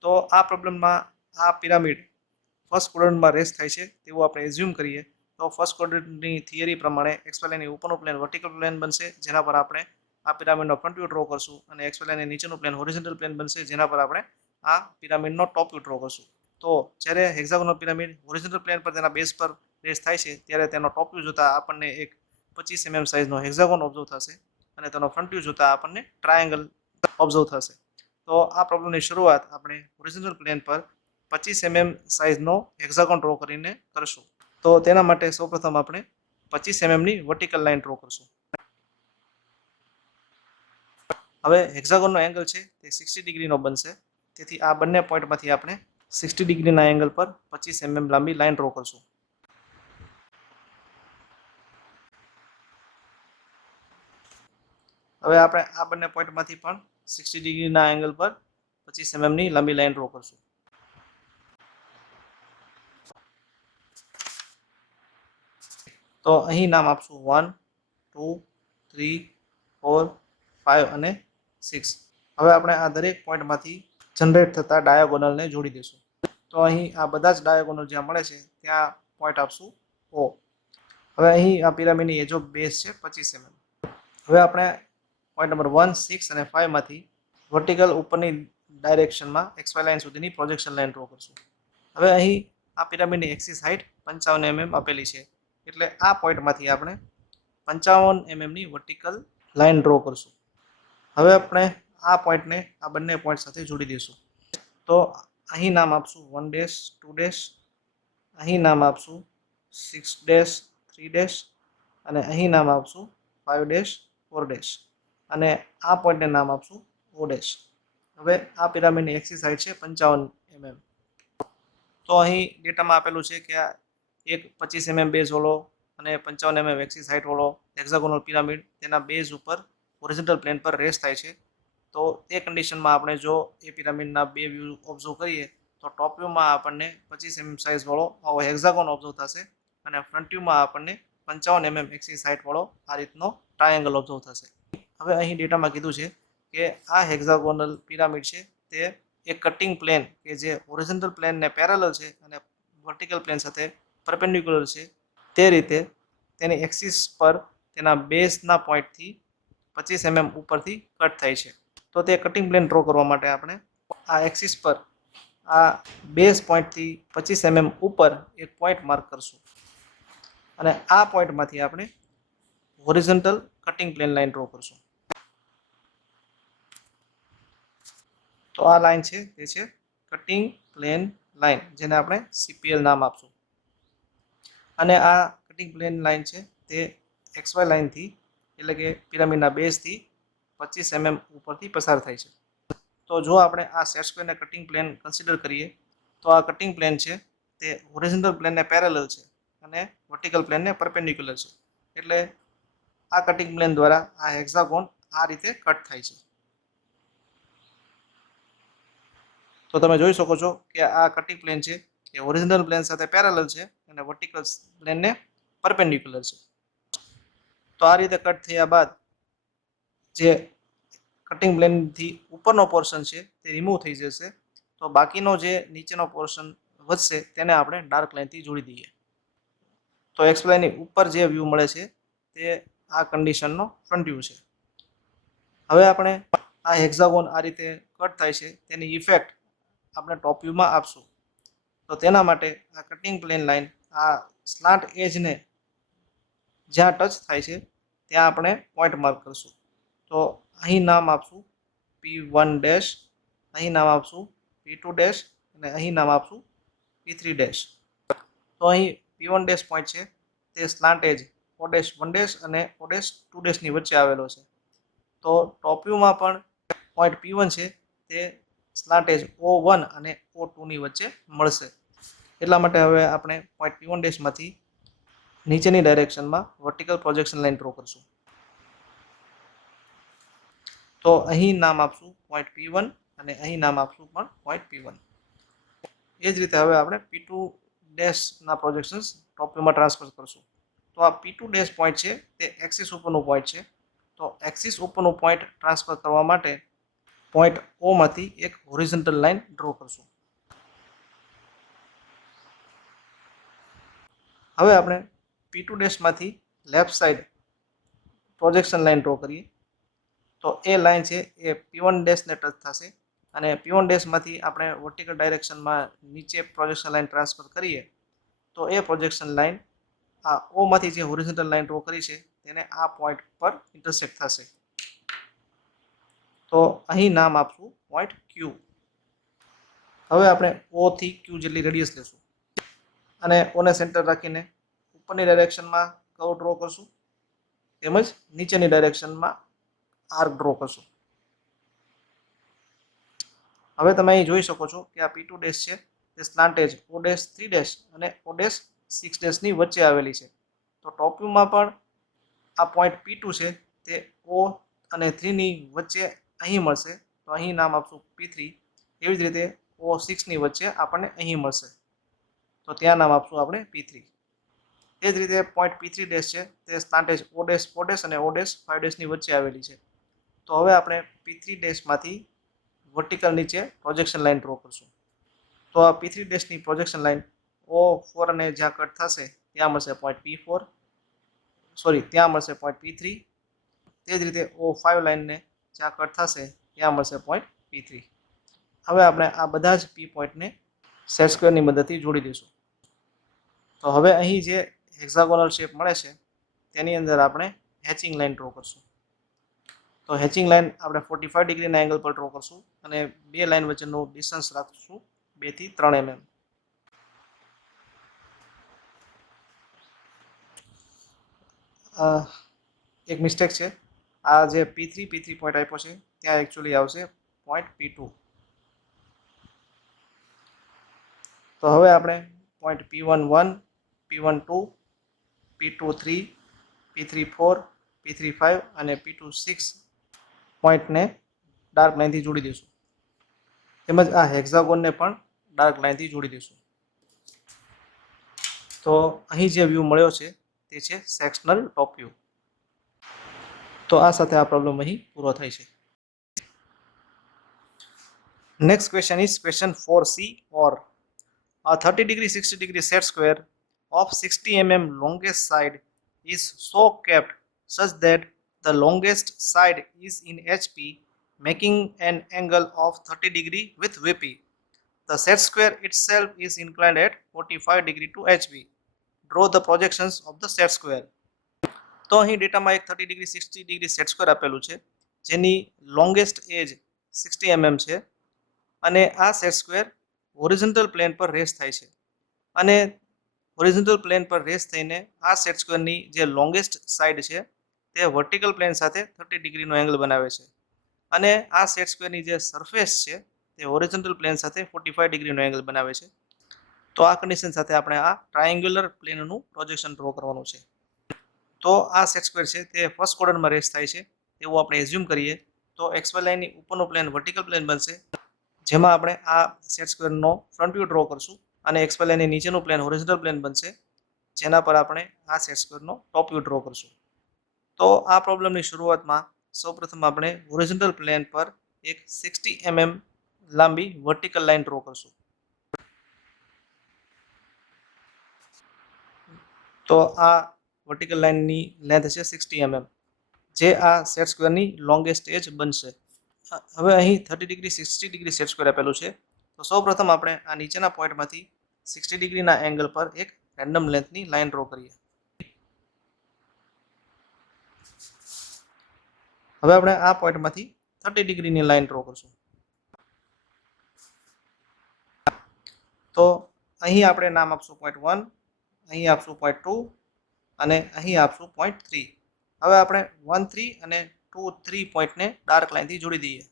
તો આ પ્રોબ્લેમમાં આ પિરામિડ ફર્સ્ટ ક્વોડ્રન્ટમાં રેસ્ટ થાય છે તેવું આપણે એઝ્યુમ કરીએ તો ફર્સ્ટ ક્વોડ્રન્ટની થિયરી પ્રમાણે એક્સ વાય લાઇનની ઉપરનું પ્લેન વર્ટિકલ પ્લેન બનશે, જેના પર આપણે આ પિરામિડનો ફ્રન્ટ વ્યૂ ડ્રો કરશું, અને એક્સ વાય લાઇનની નીચેનું પ્લેન હોરિઝોન્ટલ પ્લેન બનશે, જેના પર આપણે આ પિરામિડનો ટોપ વ્યૂ ડ્રો કરશું. તો જ્યારે હેક્ઝાગોનલ પિરામિડ હોરિઝોન્ટલ પ્લેન પર તેના બેઝ પર રેસ્ટ થાય છે ત્યારે તેનો ટોપ વ્યૂ જોતા આપણને એક 25 mm સાઇઝનો હેક્ઝાગોન ઓબ્ઝર્વ થશે અને તેનો ફ્રન્ટ વ્યૂ જોતા આપણને ટ્રાયેંગલ ઓબ્ઝર્વ થશે. તો આ પ્રોબ્લેમની શરૂઆત આપણે હોરિઝોન્ટલ પ્લેન પર 25 mm સાઇઝનો હેક્ઝાગોન ડ્રો કરીને કરશું. તો તેના માટે સૌપ્રથમ આપણે 25 mm ની વર્ટિકલ લાઇન ડ્રો કરશું. હવે હેક્ઝાગોનનો એંગલ છે તે 60 ડિગ્રીનો બનશે, તેથી આ બંને પોઈન્ટમાંથી આપણે 60 ડિગ્રીના એંગલ પર 25 mm લાંબી લાઇન ડ્રો કરશું. હવે આપણે આ બંને પોઈન્ટમાંથી પણ 60 ડિગ્રીના એંગલ પર 25 mm ની લાંબી લાઇન ડ્રો કરશું. તો અહીં નામ આપશું 1, 2, 3, 4, 5 અને 6. હવે આપણે આ દરેક પોઈન્ટમાંથી જનરેટ થતા ડાયાગોનલને જોડી દઈશું. તો અહીં આ બધા જ ડાયાગોનલ જ્યાં મળે છે ત્યાં પોઈન્ટ આપશું O. હવે અહીં આ પિરામિડની એજ ઓફ બેઝ છે 25 mm. હવે આપણે પોઈન્ટ નંબર 1, 6 અને 5 માંથી વર્ટિકલ ઉપરની ડાયરેક્શનમાં XY લાઇન સુધીની પ્રોજેક્શન લાઇન ડ્રો કરશું. હવે અહીં આ પિરામિડની એક્સિસ હાઇટ 55 mm આપેલી છે, એટલે આ પોઈન્ટમાંથી આપણે 55 mm ની વર્ટિકલ લાઇન ડ્રો કરશું. હવે આપણે આ પોઈન્ટને આ બંને પોઈન્ટ સાથે જોડી દઈશું. તો અહીં નામ આપશું 1 2 અહીં નામ આપશું 6 3 અને અહીં નામ આપશું 5 4 અને આ પોઈન્ટને નામ આપશું O. હવે આ પિરામિડની એક્સિસ હાઇટ છે 55 mm. તો અહીં ડેટામાં આપેલું છે કે આ એક 25 mm બેઝ વાળો અને 55 mm એક્સિસ હાઇટ વાળો હેક્ઝાગોનલ પિરામિડ તેના બેઝ ઉપર હોરિઝોન્ટલ પ્લેન પર રેસ્ટ થાય છે. તો તે કન્ડિશનમાં આપણે જો એ પિરામિડના બે વ્યૂ ઓબ્ઝર્વ કરીએ તો ટોપ વ્યૂમાં આપણને 25 mm સાઇઝ વાળો આવો હેક્ઝાગોન ઓબ્ઝર્વ થશે અને ફ્રન્ટ વ્યૂમાં આપણને 55 mm એક્સિસ હાઇટ વાળો આ રીતનો ટ્રાયેંગલ ઓબ્ઝર્વ થશે. હવે અહીં ડેટામાં કીધું છે કે આ હેક્ઝાગોનલ પિરામિડ છે તે એક કટિંગ પ્લેન કે જે હોરિઝોન્ટલ પ્લેનને પેરેલલ છે અને વર્ટિકલ પ્લેન સાથે પરપેન્ડિક્યુલર છે, તે રીતે તેની એક્સિસ પર તેના બેઝના પોઈન્ટથી 25 mm ઉપરથી કટ થાય છે. તો તે કટિંગ પ્લેન ડ્રો કરવા માટે આપણે આ એક્સિસ પર આ બેઝ પોઈન્ટથી 25 mm ઉપર એક પોઈન્ટ માર્ક કરશું અને આ પોઈન્ટમાંથી આપણે horizontal cutting plane line draw કરશું. તો આ લાઇન છે તે છે કટિંગ પ્લેન લાઇન, જેને આપણે CPL નામ આપશું. અને આ કટિંગ પ્લેન લાઇન છે તે XY લાઇનથી એટલે કે પિરામિડના બેઝથી 25 mm ઉપરથી પસાર થાય છે. તો જો આપણે આ સેટ સ્ક્વેરને કટિંગ પ્લેન કન્સિડર કરીએ તો આ કટિંગ પ્લેન છે તે હોરિઝોન્ટલ પ્લેનને પેરેલલ છે અને વર્ટિકલ પ્લેનને પરપેન્ડિક્યુલર છે, એટલે આ કટિંગ પ્લેન દ્વારા આ હેક્સાગોન આ રીતે કટ થાય છે. તો તમે જોઈ શકો છો કે આ કટિંગ પ્લેન છે એ ઓરિજિનલ પ્લેન સાથે પેરેલલ છે અને વર્ટિકલ પ્લેનને પરપેન્ડિક્યુલર છે. તો આ રીતે કટ થયા બાદ જે કટિંગ પ્લેનથી ઉપરનો પોર્શન છે તે રિમૂવ થઈ જશે. તો બાકીનો જે નીચેનો પોર્શન વધશે તેને આપણે ડાર્ક લાઇનથી જોડી દઈએ. તો એક્સપ્લેનની ઉપર જે વ્યૂ મળે છે તે આ કન્ડિશનનો ફ્રન્ટ વ્યૂ છે. હવે આપણે આ હેક્સાગોન આ રીતે કટ થાય છે તેની ઇફેક્ટ આપણે ટોપ વ્યૂમાં આપશું. તો તેના માટે આ કટિંગ પ્લેન લાઇન આ સ્લાન્ટ એજને જ્યાં ટચ થાય છે ત્યાં આપણે પોઈન્ટ માર્ક કરશું. તો અહીં નામ આપશું P1 ડેશ, અહીં નામ આપશું P2 ડેશ અને અહીં નામ આપશું P3 ડેશ. તો અહીં P1 ડેશ પોઈન્ટ છે તે સ્લાન્ટ એજ O ડેશ 1 ડેશ અને O ડેશ 2 ડેશની વચ્ચે આવેલો છે. તો ટોપ વ્યૂમાં પણ પોઈન્ટ P1 છે તે સ્લાન્ટ એજ O1 અને O2 ની વચ્ચે મળશે. એટલા માટે હવે આપણે પોઈન્ટ P1 ડેશમાંથી નીચેની ડાયરેક્શનમાં વર્ટિકલ પ્રોજેક્શન લાઇન ડ્રો કરશું. તો અહીં નામ આપશું પોઈન્ટ P1 અને અહીં નામ આપશું પણ પોઈન્ટ P1. એ જ રીતે હવે આપણે P2 ડેશના પ્રોજેક્શન્સ ટોપ વ્યૂમાં ટ્રાન્સફર કરશું. તો આ P2 ડેશ પોઈન્ટ છે તે એક્સિસ ઉપરનું પોઈન્ટ છે. તો એક્સિસ ઉપરનું પોઈન્ટ ટ્રાન્સફર કરવા માટે પોઈન્ટ O માંથી એક હોરિઝોન્ટલ લાઇન ડ્રો કરશું. હવે આપણે P2 ડેશમાંથી left side projection line draw કરીએ. તો એ લાઇન છે એ P1 ડેશને ટચ થશે અને P1 ડેશમાંથી આપણે વર્ટિકલ ડાયરેક્શનમાં નીચે પ્રોજેક્શન લાઇન ટ્રાન્સફર કરીએ તો એ પ્રોજેક્શન લાઇન આ O માંથી જે હોરિઝોન્ટલ લાઇન ડ્રો કરી છે તેને આ પોઈન્ટ પર ઇન્ટરસેક્ટ થશે. તો અહીં નામ આપશું પોઈન્ટ Q. હવે આપણે O થી Q જેટલી રેડિયસ લેશું અને ઓને સેન્ટર રાખીને ઉપરની ડાયરેક્શનમાં કર્વ ડ્રો કરશું તેમજ નીચેની ડાયરેક્શનમાં આર્ક ડ્રો કરશું. હવે તમે અહીં જોઈ શકો છો કે આ P2 ડેશ છે તે સ્લાન્ટ એજ O ડેશ 3 ડેશ અને O ડેશ 6 ડેશની વચ્ચે આવેલી છે. તો ટોપ વ્યૂમાં પણ આ પોઈન્ટ P2 છે તે O અને 3 ની વચ્ચે અહીં મળશે. તો અહીં નામ આપશું P3. એવી જ રીતે O6 ની વચ્ચે આપણને અહીં મળશે. તો ત્યાં નામ આપશું આપણે P3. એ જ રીતે પોઈન્ટ P3 ડેશ છે તે સ્લાન્ટ એજ O ડેશ 4 ડેશ અને O ડેશ 5 ડેશની વચ્ચે આવેલી છે. તો હવે આપણે P3 ડેશમાંથી વર્ટિકલ નીચે પ્રોજેક્શન લાઇન ડ્રો કરશું. તો આ P3 ડેશની પ્રોજેક્શન લાઇન O4 અને જ્યાં કટ થશે ત્યાં મળશે પોઈન્ટ P4, ત્યાં મળશે પોઈન્ટ P3. તે જ રીતે O5 લાઇનને જ્યાં કટ થશે ત્યાં મળશે પોઈન્ટ P3. હવે આપણે આ બધા જ P પોઈન્ટને સેટ સ્ક્વેરની મદદથી જોડી દઈશું. તો હવે અહીં જે હેક્સાગોનલ શેપ મળે છે તેની અંદર આપણે હેચિંગ લાઇન ડ્રો કરશું. તો હેચિંગ લાઇન આપણે 45 ડિગ્રીના એંગલ પર ડ્રો કરશું અને બે લાઇન વચ્ચેનું ડિસ્ટન્સ રાખશું 2 થી 3 mm. એક મિસ્ટેક છે, આ જે P3 પોઈન્ટ આપ્યો છે ત્યાં એકચ્યુઅલી આવશે પોઈન્ટ P2. તો હવે આપણે point P11, P12, P23, P34, P35 અને P26 પોઈન્ટને ડાર્ક લાઇનથી જોડી દઈશું. તેમજ આ હેક્સાગોનને પણ ડાર્ક લાઇનથી જોડી દઈશું. તો અહીં જે વ્યૂ મળ્યો છે તે છે સેક્શનલ ટોપ વ્યૂ. તો આ સાથે આ પ્રોબ્લેમ અહીં પૂરો થાય છે. Next question is question 4C or a 30 degree 60 degree set square of 60 mm longest side is so kept such that the longest side is in HP, making an angle of 30 degree with VP. The set square itself is inclined at 45 degree to HB. Draw the projections of the set square. તો અહીં ડેટામાં એક 30 degree 60 degree set square આપેલું છે જેની longest એજ 60 mm છે અને આ સેટ સ્ક્વેર હોરિઝોન્ટલ પ્લેન પર રેસ્ટ થાય છે અને હોરિઝોન્ટલ પ્લેન પર રેસ્ટ થઈને આ સેટ સ્ક્વેરની જે લોંગેસ્ટ સાઇડ છે તે વર્ટિકલ પ્લેન સાથે 30 ડિગ્રીનો એંગલ બનાવે છે અને આ સેટ સ્ક્વેરની જે સરફેસ છે તે હોરિઝોન્ટલ પ્લેન સાથે 45 ડિગ્રીનો એંગલ બનાવે છે. તો આ કન્ડિશન સાથે આપણે આ ટ્રાયેંગ્યુલર પ્લેનનું પ્રોજેક્શન ડ્રો કરવાનું છે. તો આ સેટ સ્ક્વેર છે તે ફર્સ્ટ ક્વોડ્રન્ટમાં રેસ થાય છે એવું આપણે એઝ્યુમ કરીએ તો XY લાઇનની ઉપરનો પ્લેન વર્ટિકલ પ્લેન બનશે, જેમાં આપણે આ સેટ સ્ક્વેરનો ફ્રન્ટ વ્યૂ ડ્રો કરશું, અને XY લાઇનની નીચેનું પ્લેન હોરિઝોન્ટલ પ્લેન બનશે, જેના પર આપણે આ સેટ સ્ક્વેરનો ટોપ વ્યૂ ડ્રો કરશું. તો આ પ્રોબ્લેમની શરૂઆતમાં સૌપ્રથમ આપણે હોરિઝોન્ટલ પ્લેન પર એક 60 mm લાંબી વર્ટિકલ લાઇન ડ્રો કરશું. તો આ વર્ટિકલ લાઇનની લેન્થ છે 60 mm, જે આ સેટ સ્ક્વેરની લોંગેસ્ટ એજ બનશે. હવે અહીં 30 ડિગ્રી 60 ડિગ્રી સેટ સ્ક્વેર આપેલું છે, તો સૌપ્રથમ આપણે આ નીચેના પોઈન્ટમાંથી 60 ડિગ્રીના એંગલ પર એક રેન્ડમ લેન્થની લાઇન ડ્રો કરીએ. હવે આપણે આ પોઈન્ટમાંથી 30 ડિગ્રીની લાઇન ડ્રો કરશું. તો અહીં આપણે નામ આપશું પોઈન્ટ 1, અહીં આપશું પોઈન્ટ 2 અને અહીં આપશું પોઈન્ટ 3. હવે આપણે 1, 3 અને 2, 3 પોઈન્ટને ડાર્ક લાઇનથી જોડી દઈએ.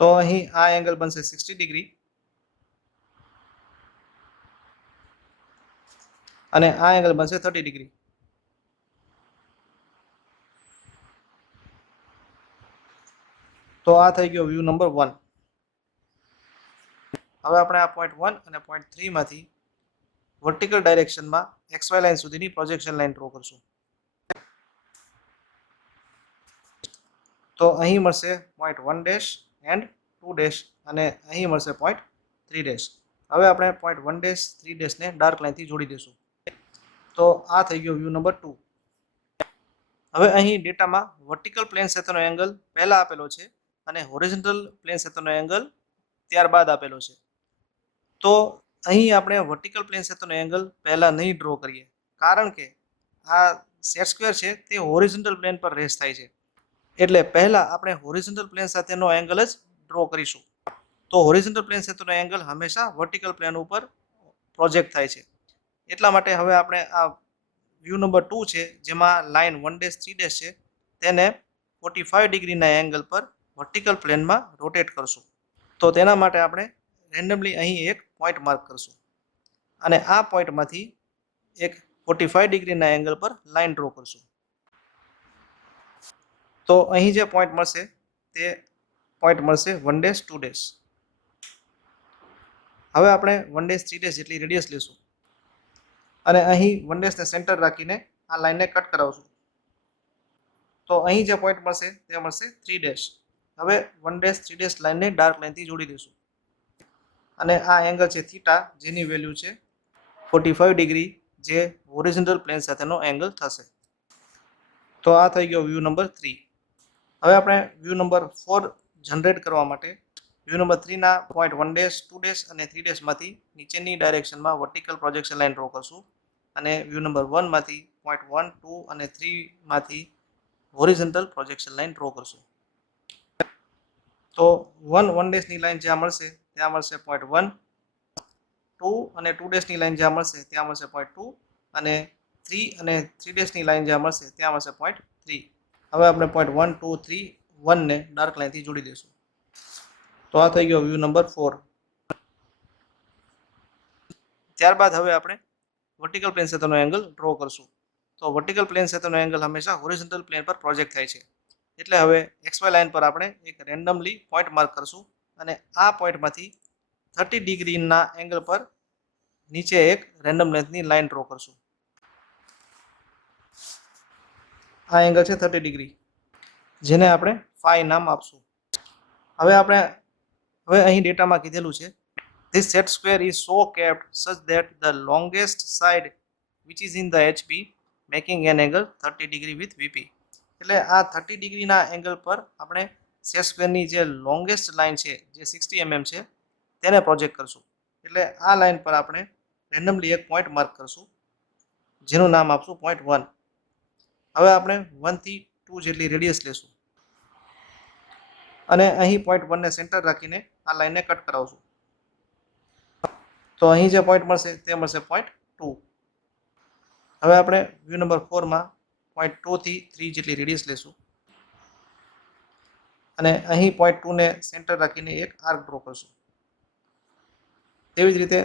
તો અહીં આ એંગલ બનશે 60 ડિગ્રી અને આ એંગલ બનશે 30 ડિગ્રી. તો આ થઈ ગયો વ્યૂ નંબર 1. હવે આપણે આ પોઈન્ટ 1 અને પોઈન્ટ 3 માંથી વર્ટિકલ ડાયરેક્શનમાં XY લાઇન સુધીની પ્રોજેક્શન લાઇન ડ્રો કરશું. તો અહીં મળશે પોઈન્ટ 1 ડેશ એન્ડ 2 ડેશ અને અહીં મળશે પોઈન્ટ 3 ડેશ. હવે આપણે પોઈન્ટ 1 ડેશ 3 ડેશને ડાર્ક લાઇનથી જોડી દઈશું. તો આ થઈ ગયો વ્યૂ નંબર 2. હવે અહીં ડેટામાં વર્ટિકલ પ્લેન સાથેનો એંગલ પહેલા આપેલો છે અને હોરિઝોન્ટલ પ્લેન સાથેનો એંગલ ત્યારબાદ આપેલો છે. તો અહીં આપણે વર્ટિકલ પ્લેન સાથેનો એંગલ પહેલા નહીં ડ્રો કરીએ, કારણ કે આ સેટ સ્ક્વેર છે તે હોરિઝોન્ટલ પ્લેન પર રેસ થાય છે, એટલે પહેલા આપણે હોરિઝોન્ટલ પ્લેન સાથેનો એંગલ જ ડ્રો કરીશું. તો હોરિઝોન્ટલ પ્લેન સાથેનો એંગલ હંમેશા વર્ટિકલ પ્લેન ઉપર પ્રોજેક્ટ થાય છે. એટલા માટે હવે આપણે આ વ્યૂ નંબર 2 છે, જેમાં લાઇન 1 ડેશ 3 ડેશ છે, તેને 45 ડિગ્રીના એંગલ પર વર્ટિકલ પ્લેનમાં રોટેટ કરશું. તો તેના માટે આપણે રેન્ડમલી અહીં એક પોઈન્ટ માર્ક કરશું અને આ પોઈન્ટમાંથી એક 45 ડિગ્રીના એંગલ પર લાઇન ડ્રો કરશું. તો અહીં જે પોઈન્ટ મળશે તે પોઈન્ટ મળશે 1 ડેશ 2 ડેશ. હવે આપણે 1 ડેશ 3 ડેશ જેટલી રેડિયસ લેશું અને અહીં 1 ડેશને સેન્ટર રાખીને આ લાઇનને કટ કરાવશું. તો અહીં જે પોઈન્ટ મળશે તે મળશે 3 ડેશ. હવે 1 ડેશ 3 ડેશ લાઇનને ડાર્ક લાઇનથી જોડી દઈશું અને આ એંગલ છે થીટા, જેની વેલ્યુ છે 45 ડિગ્રી, જે હોરિઝોન્ટલ પ્લેન સાથેનો એંગલ થશે. તો આ થઈ ગયો વ્યૂ નંબર 3. હવે આપણે વ્યૂ નંબર 4 જનરેટ કરવા માટે વ્યૂ નંબર 3 ના પોઈન્ટ 1 ડેશ 2 ડેશ અને 3 ડેશમાંથી નીચેની ડાયરેક્શનમાં વર્ટિકલ પ્રોજેક્શન લાઇન ડ્રો કરશું અને વ્યૂ નંબર 1 માંથી પોઈન્ટ 1, 2 અને 3 માંથી હોરિઝોન્ટલ પ્રોજેક્શન લાઇન ડ્રો કરશું. તો 1 ડેશની લાઇન જ્યાં મળશે ત્યાં મળશે પોઈન્ટ 1, 2 અને 2 ડેશની લાઇન જ્યાં મળશે ત્યાં મળશે પોઈન્ટ 2 અને 3 અને 3 ડેશની લાઇન જ્યાં મળશે ત્યાં મળશે પોઈન્ટ 3. હવે આપણે પોઈન્ટ 1, 2, 3, 1 ને ડાર્ક લાઇનથી જોડી દઈશું. તો આ થઈ ગયો વ્યૂ નંબર 4. ત્યારબાદ હવે આપણે વર્ટિકલ પ્લેન સાથેનો એંગલ ડ્રો કરશું. તો વર્ટિકલ પ્લેન સાથેનો એંગલ હંમેશા હોરિઝોન્ટલ પ્લેન પર પ્રોજેક્ટ થાય છે, એટલે હવે XY લાઇન પર આપણે એક રેન્ડમલી પોઈન્ટ માર્ક કરશું અને આ પોઈન્ટમાંથી 30 ડિગ્રીના એંગલ પર નીચે એક રેન્ડમ લેન્થની લાઇન ડ્રો કરશું. આ એંગલ છે 30 ડિગ્રી, જેને આપણે ફાઈ નામ આપશું. હવે અહીં ડેટામાં કીધેલું છે, this set square is so kept such that the longest side which is in the HP making an angle 30 degree with VP. એટલે આ 30 ડિગ્રીના એંગલ પર આપણે સેટ સ્ક્વેરની જે લોંગેસ્ટ લાઇન છે, જે 60 mm છે, તેને પ્રોજેક્ટ કરશું. એટલે આ લાઇન પર આપણે રેન્ડમલી એક પોઈન્ટ માર્ક કરશું, જેનું નામ આપશું પોઈન્ટ 1. હવે આપણે 1 થી 2 જેટલી રેડિયસ લેશું અને અહીં પોઈન્ટ 1 ને સેન્ટર રાખીને આ લાઇનને કટ કરાવશું. તો અહીં જે પોઈન્ટ મળશે તે મળશે પોઈન્ટ 2. હવે આપણે વ્યૂ નંબર 4 માં પોઈન્ટ 2 થી 3 જેટલી રેડિયસ લેશું અને અહીં પોઈન્ટ 2 ને સેન્ટર રાખીને એક આર્ક ડ્રો કરશું. તેવી જ રીતે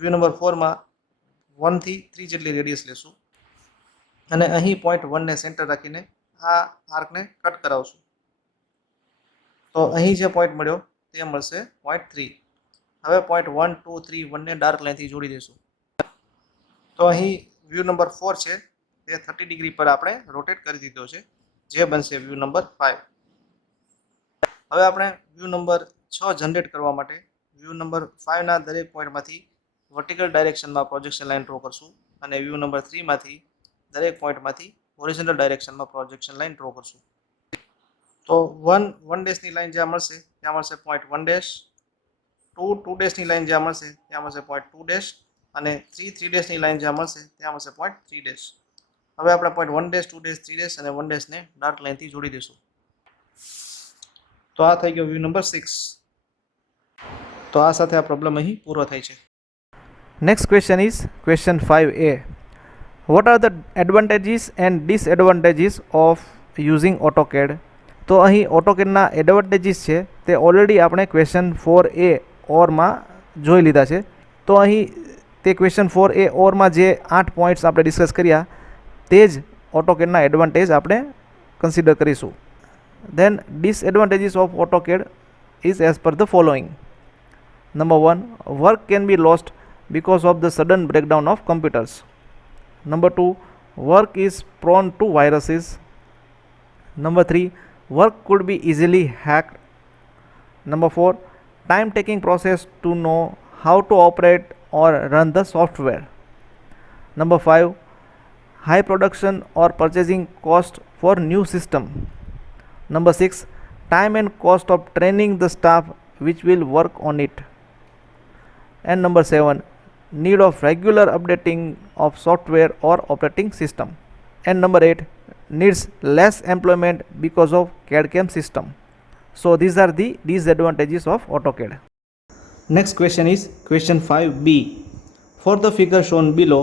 વ્યૂ નંબર 4 માં 1 થી 3 જેટલી રેડિયસ લેશું અને અહીં પોઈન્ટ 1 ને સેન્ટર રાખીને આ આર્કને કટ કરાવશું. તો અહીં જે પોઈન્ટ મળ્યો તે મળશે પોઈન્ટ 3. હવે પોઈન્ટ 1, 2, 3, 1 ને ડાર્ક લાઇનથી જોડી દઈશું. તો અહીં વ્યૂ નંબર 4 છે તે 30 ડિગ્રી પર આપણે રોટેટ કરી દીધો છે, જે બનશે વ્યૂ નંબર 5. હવે આપણે વ્યૂ નંબર 6 જનરેટ કરવા માટે વ્યૂ નંબર 5 ના દરેક પોઈન્ટમાંથી વર્ટિકલ ડાયરેક્શનમાં પ્રોજેક્શન લાઇન ડ્રો કરશું અને વ્યૂ નંબર 3 માંથી દરેક પોઈન્ટમાંથી હોરિઝોન્ટલ ડાયરેક્શનમાં પ્રોજેક્શન લાઇન ડ્રો કરશું. તો 1 ડેશની લાઇન જ્યાં મળશે ત્યાં મળશે પોઈન્ટ 1 ડેશ, 2 ડેશની લાઇન જ્યાં મળશે ત્યાં મળશે પોઈન્ટ 2 ડેશ અને 3 ડેશની લાઇન જ્યાં મળશે ત્યાં મળશે પોઈન્ટ 3 ડેશ. હવે આપણે પોઈન્ટ 1 ડેશ, 2 ડેશ, 3 ડેશ અને 1 ડેશને ડાર્ક લાઇનથી જોડી દઈશું. તો આ થઈ ગયો વ્યૂ નંબર 6. તો આ સાથે આ પ્રોબ્લેમ અહીં પૂરો થાય છે. Next question is question 5a. What are the advantages and disadvantages of using AutoCAD? તો અહીં AutoCADના એડવાન્ટેજીસ છે તે ઓલરેડી આપણે ક્વેશ્ચન 4a ઓરમાં જોઈ લીધા છે. તો અહીં તે ક્વેશ્ચન 4a ઓરમાં જે 8 પોઈન્ટ્સ આપણે ડિસ્કસ કર્યા તે જ AutoCADના એડવાન્ટેજ આપણે કન્સિડર કરીશું. Then disadvantages of AutoCAD is as per the following. Number 1, work can be lost because of the sudden breakdown of computers. Number 2, work is prone to viruses. Number 3, work could be easily hacked. Number 4, time taking process to know how to operate or run the software. Number 5, high production or purchasing cost for new system. Number 6, time and cost of training the staff which will work on it. And number 7, need of regular updating of software or operating system. And number 8, needs less employment because of CAD/CAM system. So these are the disadvantages of AutoCAD. Next question is question 5b. For the figure shown below,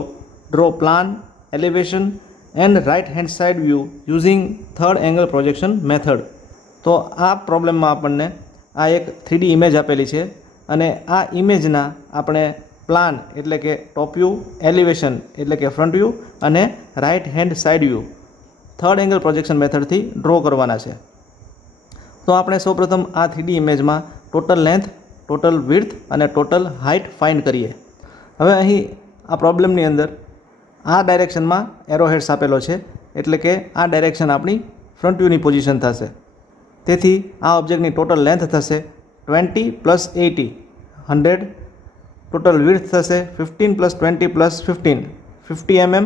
draw plan, elevation and right hand side view using third angle projection method. તો આ પ્રોબ્લેમમાં આપણને આ એક 3D image આપેલી છે અને આ ઇમેજના આપણે પ્લાન એટલે કે ટોપ વ્યૂ, એલિવેશન એટલે કે ફ્રન્ટ વ્યૂ અને right hand side view third angle projection મેથડથી ડ્રો કરવાના છે. તો આપણે સૌપ્રથમ આ 3D ઇમેજમાં ટોટલ લેન્થ, ટોટલ વિડ્થ અને ટોટલ હાઇટ ફાઇન્ડ કરીએ. હવે અહીં આ પ્રોબ્લેમની અંદર આ ડાયરેક્શનમાં એરો હેડ્સ આપેલો છે એટલે કે આ ડાયરેક્શન આપણી ફ્રન્ટ વ્યૂની પોઝિશન થશે. તેથી આ ઓબ્જેક્ટની ટોટલ લેન્થ થશે 20 + 80 100. ટોટલ વિડ્થ થશે 15 + 20 + 15 50 mm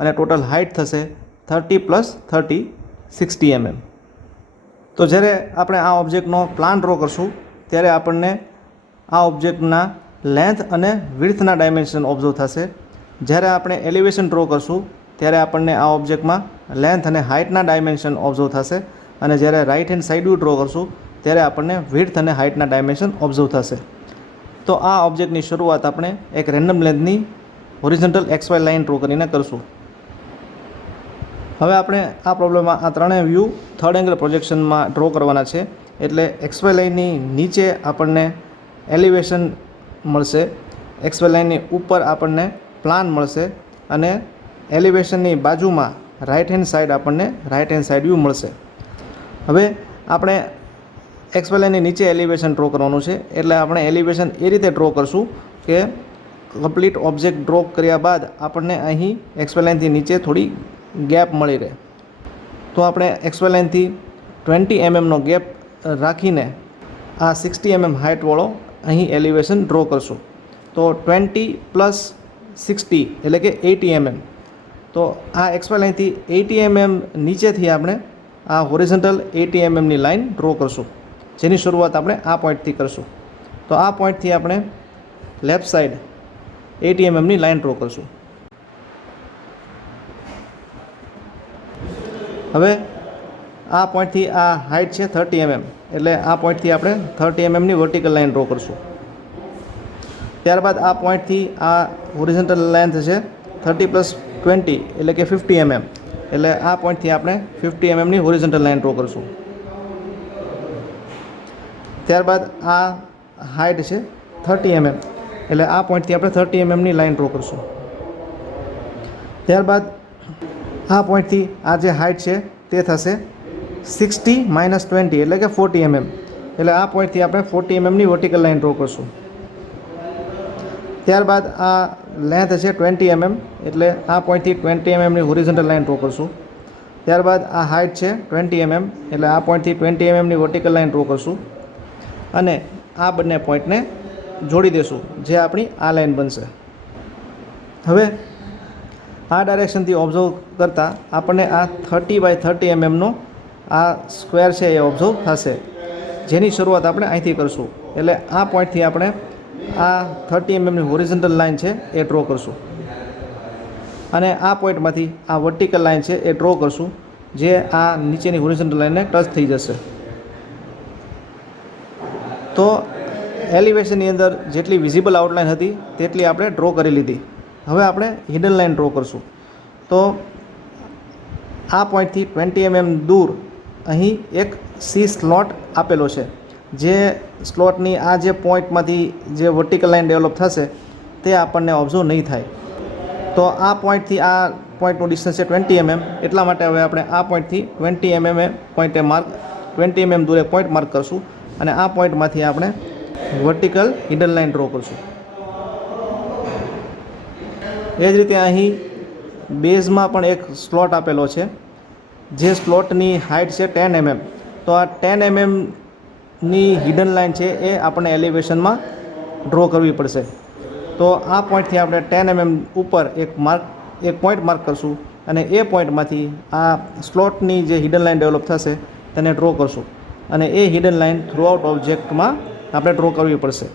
અને ટોટલ હાઇટ થશે 30 + 30 60 mm. તો જ્યારે આપણે આ ઓબ્જેક્ટનો પ્લાન ડ્રો કરશું ત્યારે આપણને આ ઓબ્જેક્ટના લેન્થ અને વિડ્થના ડાયમેન્શન ઓબ્ઝર્વ થશે. જ્યારે આપણે એલિવેશન ડ્રો કરશું ત્યારે આપણને આ ઓબ્જેક્ટમાં લેન્થ અને હાઇટના ડાયમેન્શન ઓબ્ઝર્વ થશે અને જ્યારે right hand side view draw કરશું ત્યારે આપણને વિડ્થ અને હાઇટના ડાયમેન્શન ઓબ્ઝર્વ થશે. તો આ ઓબ્જેક્ટની શરૂઆત આપણે એક રેન્ડમ લેન્થની હોરિઝોન્ટલ XY લાઇન ડ્રો કરીને કરશું. હવે આપણે આ પ્રોબ્લેમમાં આ ત્રણેય વ્યૂ થર્ડ એંગલ પ્રોજેક્શનમાં ડ્રો કરવાના છે. એટલે XY લાઇનની નીચે આપણને એલિવેશન મળશે, XY લાઇનની ઉપર આપણને પ્લાન મળશે અને એલિવેશનની બાજુમાં રાઇટ હેન્ડ સાઇડ આપણને રાઇટ હેન્ડ સાઇડ વ્યૂ મળશે. હવે આપણે XY લાઇનની નીચે એલિવેશન ડ્રો કરવાનું છે એટલે આપણે એલિવેશન એ રીતે ડ્રો કરશું કે કમ્પ્લીટ ઓબ્જેક્ટ ડ્રો કર્યા બાદ આપણને અહીં XY લાઇનથી નીચે થોડી ગેપ મળી રહે. તો આપણે XY લાઇનથી 20 mm ગેપ રાખીને આ 60 mm હાઇટવાળો અહીં એલિવેશન ડ્રો કરશું. તો 20 + 60 એટલે કે 80 mm. તો આ XY લાઇનથી 80 mm નીચેથી આપણે આ હોરિઝોન્ટલ 80 mmની લાઇન ડ્રો કરશું, જેની શરૂઆત આપણે આ પોઈન્ટથી કરશું. તો આ પોઈન્ટથી આપણે લેફ્ટ સાઈડ 80 mmની લાઇન ડ્રો કરશું. હવે આ પોઈન્ટથી આ હાઇટ છે 30 mm એટલે આ પોઈન્ટથી આપણે 30 mmની વર્ટિકલ લાઇન ડ્રો કરશું. ત્યારબાદ આ પોઈન્ટથી આ હોરિઝોન્ટલ લેન્થ છે 30 + 20 એટલે કે 50 mm એટલે આ પોઈન્ટથી આપણે 50 mmની હોરિઝોન્ટલ લાઇન ડ્રો કરશું. ત્યારબાદ આ હાઇટ છે 30 mm એટલે આ પોઈન્ટથી આપણે 30 mmની લાઇન ડ્રો કરશું. ત્યારબાદ આ પોઈન્ટથી આ જે હાઇટ છે તે થશે 60 માઇનસ 20 એટલે કે 40 mm. એટલે આ પોઈન્ટથી આપણે 40 mmની વર્ટિકલ લાઇન ડ્રો કરશું. ત્યારબાદ આ લેન્થ છે 20 mm એટલે આ પોઈન્ટથી 20 mmની હોરિઝોન્ટલ લાઇન ડ્રો કરશું. ત્યારબાદ આ હાઇટ છે 20 mm એટલે આ પોઈન્ટથી 20 mmની વર્ટિકલ લાઇન ડ્રો કરશું અને આ બંને પોઈન્ટને જોડી દેશું જે આપણી આ લાઇન બનશે. હવે આ ડાયરેક્શનથી ઓબ્ઝર્વ કરતાં આપણને આ 30 બાય 30 mmનો આ સ્ક્વેર છે એ ઓબ્ઝર્વ થશે, જેની શરૂઆત આપણે અહીંથી કરશું. એટલે આ પોઈન્ટથી આપણે આ 30 mmની હોરિઝોન્ટલ લાઇન છે એ ડ્રો કરશું અને આ પોઈન્ટમાંથી આ વર્ટિકલ લાઇન છે એ ડ્રો કરશું જે આ નીચેની હોરિઝોન્ટલ લાઇનને ટચ થઈ જશે. તો એલિવેશનની અંદર જેટલી વિઝિબલ આઉટલાઇન હતી તેટલી આપણે ડ્રો કરી લીધી. હવે આપણે હિડન લાઇન ડ્રો કરશું. તો આ પોઈન્ટથી 20 mm દૂર અહીં એક સી સ્લોટ આપેલો છે, જે સ્લોટની આ જે પોઈન્ટમાંથી જે વર્ટિકલ લાઇન ડેવલપ થશે તે આપણને ઓબ્ઝર્વ નહીં થાય. તો આ પોઈન્ટથી આ પોઈન્ટનું ડિસ્ટન્સ છે 20 mm. એટલા માટે હવે આપણે આ પોઈન્ટથી 20 mm પોઈન્ટે 20 mm દૂર એક પોઈન્ટ માર્ક કરશું અને આ પોઈન્ટમાંથી આપણે વર્ટિકલ હિડન લાઇન ડ્રો કરશું. એ જ રીતે અહીં બેઝમાં પણ એક સ્લોટ આપેલો છે, જે સ્લોટની હાઇટ છે 10 mm. તો આ 10 mmની હિડન લાઇન છે એ આપણે એલિવેશનમાં ડ્રો કરવી પડશે. તો આ પોઈન્ટથી આપણે 10 mm ઉપર એક પોઈન્ટ માર્ક કરશું અને એ પોઈન્ટમાંથી આ સ્લોટની જે હિડન લાઇન ડેવલપ થશે તેને ડ્રો કરશું અને એ હિડન લાઇન થ્રુઆઉટ ઓબ્જેક્ટમાં આપણે ડ્રો કરવી પડશે.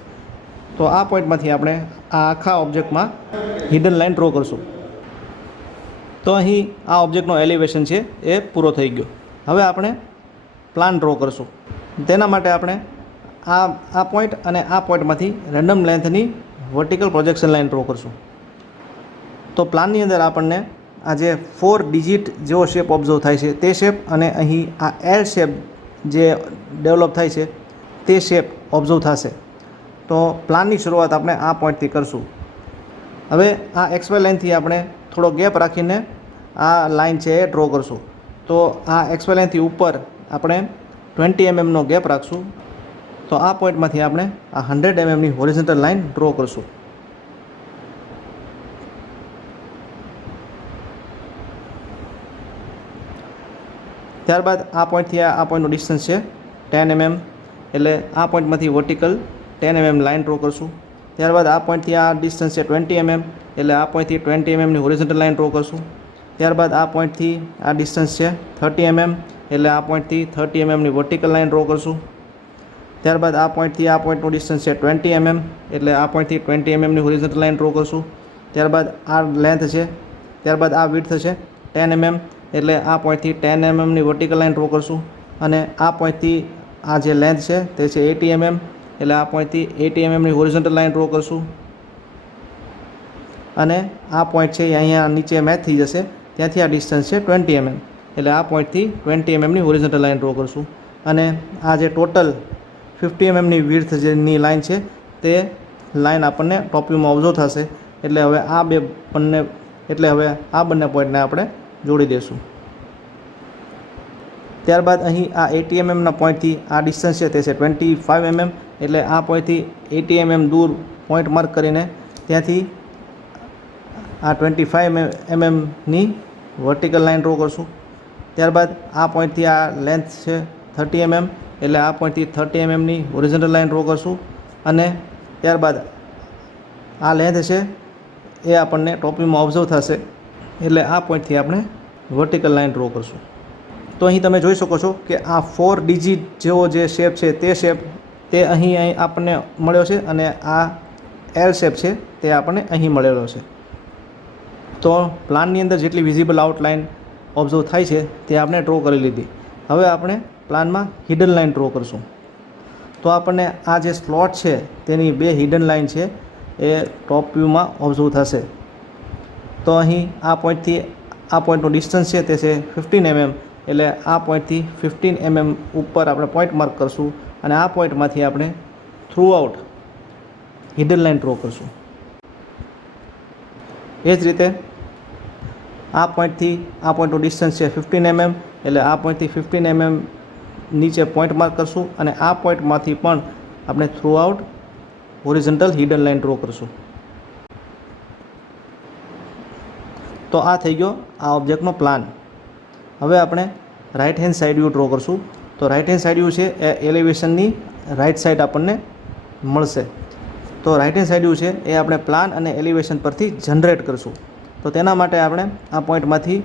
તો આ પોઈન્ટમાંથી આપણે આ આખા ઓબ્જેક્ટમાં હિડન લાઇન ડ્રો કરશું. તો અહીં આ ઓબ્જેક્ટનો એલિવેશન છે એ પૂરો થઈ ગયો. હવે આપણે પ્લાન ડ્રો કરશું. તેના માટે આપણે આ પોઈન્ટ અને આ પોઈન્ટમાંથી રેન્ડમ લેન્થની વર્ટિકલ પ્રોજેક્શન લાઇન ડ્રો કરશું. તો પ્લાનની અંદર આપણને આ જે 4 ડિજિટ જેવો શેપ ઓબ્ઝર્વ થાય છે તે શેપ અને અહીં આ એલ શેપ જે ડેવલપ થાય છે તે શેપ ઓબ્ઝર્વ થશે. તો પ્લાનની શરૂઆત આપણે આ પોઈન્ટથી કરશું. હવે આ XY લાઇનથી આપણે થોડો ગેપ રાખીને આ લાઇન છે એ ડ્રો કરશું. તો આ XY લાઇનથી ઉપર આપણે 20 mmનો ગેપ રાખશું. તો આ પોઈન્ટમાંથી આપણે આ 100 mmની હોરિઝોન્ટલ લાઇન ડ્રો કરશું. ત્યારબાદ આ પોઈન્ટથી આ પોઈન્ટનું ડિસ્ટન્સ છે 10 mm એટલે આ પોઈન્ટમાંથી વર્ટિકલ 10 mm લાઇન ડ્રો કરશું. ત્યારબાદ આ પોઈન્ટથી આ ડિસ્ટન્સ છે 20 mm એટલે આ પોઈન્ટથી 20 mmની હોરિઝોન્ટલ લાઇન ડ્રો કરશું. ત્યારબાદ આ પોઈન્ટથી આ ડિસ્ટન્સ છે 30 mm એટલે આ પોઈન્ટથી 30 mmની વર્ટિકલ લાઇન ડ્રો કરશું. ત્યારબાદ આ પોઈન્ટથી આ પોઈન્ટનું ડિસ્ટન્સ છે 20 mm એટલે આ પોઈન્ટથી 20 mmની હોરિઝોન્ટલ લાઇન ડ્રો કરશું. ત્યારબાદ આ લેન્થ છે, ત્યારબાદ આ વિડ્થ છે 10 mm એટલે આ પોઈન્ટથી 10 mmની વર્ટિકલ લાઇન ડ્રો કરશું અને આ પોઈન્ટથી આ જે લેન્થ છે તે છે 80 mm એટલે આ પોઈન્ટથી 80 mmની હોરિઝોન્ટલ લાઇન ડ્રો કરશું અને આ પોઈન્ટ છે એ અહીંયા નીચે મેચ થઈ જશે, ત્યાંથી આ ડિસ્ટન્સ છે 20 mm એટલે આ પોઈન્ટથી 20 mmની હોરિઝોન્ટલ લાઇન ડ્રો કરશું અને આ જે ટોટલ 50 mmની વિડ્થ જેની લાઇન છે તે લાઇન આપણને ટોપ વ્યૂમાં ઓબ્ઝર્વ થશે. એટલે હવે આ બંને પોઈન્ટને આપણે જોડી દઈશું. ત્યારબાદ અહીં આ 80 mmના પોઈન્ટથી આ ડિસ્ટન્સ છે તે છે 25 mm એટલે આ પોઈન્ટથી 80 mm દૂર પોઈન્ટ માર્ક કરીને ત્યાંથી આ 25 mmની વર્ટિકલ લાઇન ડ્રો કરશું. ત્યારબાદ આ પોઈન્ટથી આ લેન્થ છે 30 mm એટલે આ પોઈન્ટથી 30 mmની હોરિઝોન્ટલ લાઇન ડ્રો કરશું અને ત્યારબાદ આ લેન્થ છે એ આપણને ટોપ વ્યૂમાં ઓબ્ઝર્વ થશે એટલે આ પોઈન્ટથી આપણે વર્ટિકલ લાઇન ડ્રો કરશું. તો અહીં તમે જોઈ શકો છો કે આ 4 ડિજિટ જેવો જે શેપ છે તે શેપ તે અહીં આપણને મળ્યો છે અને આ એલ શેપ છે તે આપણને અહીં મળેલો છે. તો પ્લાનની અંદર જેટલી વિઝિબલ આઉટલાઇન ઓબ્ઝર્વ થાય છે તે આપણે ડ્રો કરી લીધી. હવે આપણે પ્લાનમાં હિડન લાઇન ડ્રો કરશું. તો આપણને આ જે સ્લોટ છે તેની 2 હિડન લાઇન છે એ ટોપ વ્યૂમાં ઓબ્ઝર્વ થશે. તો અહીં આ પોઈન્ટથી આ પોઈન્ટનું ડિસ્ટન્સ છે તે છે 15 mm એટલે આ પોઈન્ટથી 15 mm ઉપર આપણે પોઈન્ટ માર્ક કરશું અને આ પોઈન્ટમાંથી આપણે થ્રુઆઉટ હિડન લાઇન ડ્રો કરશું. એ જ રીતે આ પોઈન્ટથી આ પોઈન્ટનું ડિસ્ટન્સ છે 15 mm, એટલે આ પોઈન્ટથી 15 mm નીચે પોઈન્ટ માર્ક કરશું અને આ પોઈન્ટમાંથી પણ આપણે through out horizontal hidden line draw કરશું. તો આ થઈ ગયો આ ઓબ્જેક્ટનો પ્લાન. હવે આપણે right hand side view draw કરશું. તો રાઇટ હેન્ડ સાઈડ વ્યૂ છે એ એલિવેશનની રાઇટ સાઈડ આપણને મળશે. તો રાઇટ હેન્ડ સાઈડ વ્યૂ છે એ આપણે પ્લાન અને એલિવેશન પરથી જનરેટ કરશું. તો તેના માટે આપણે આ પોઈન્ટમાંથી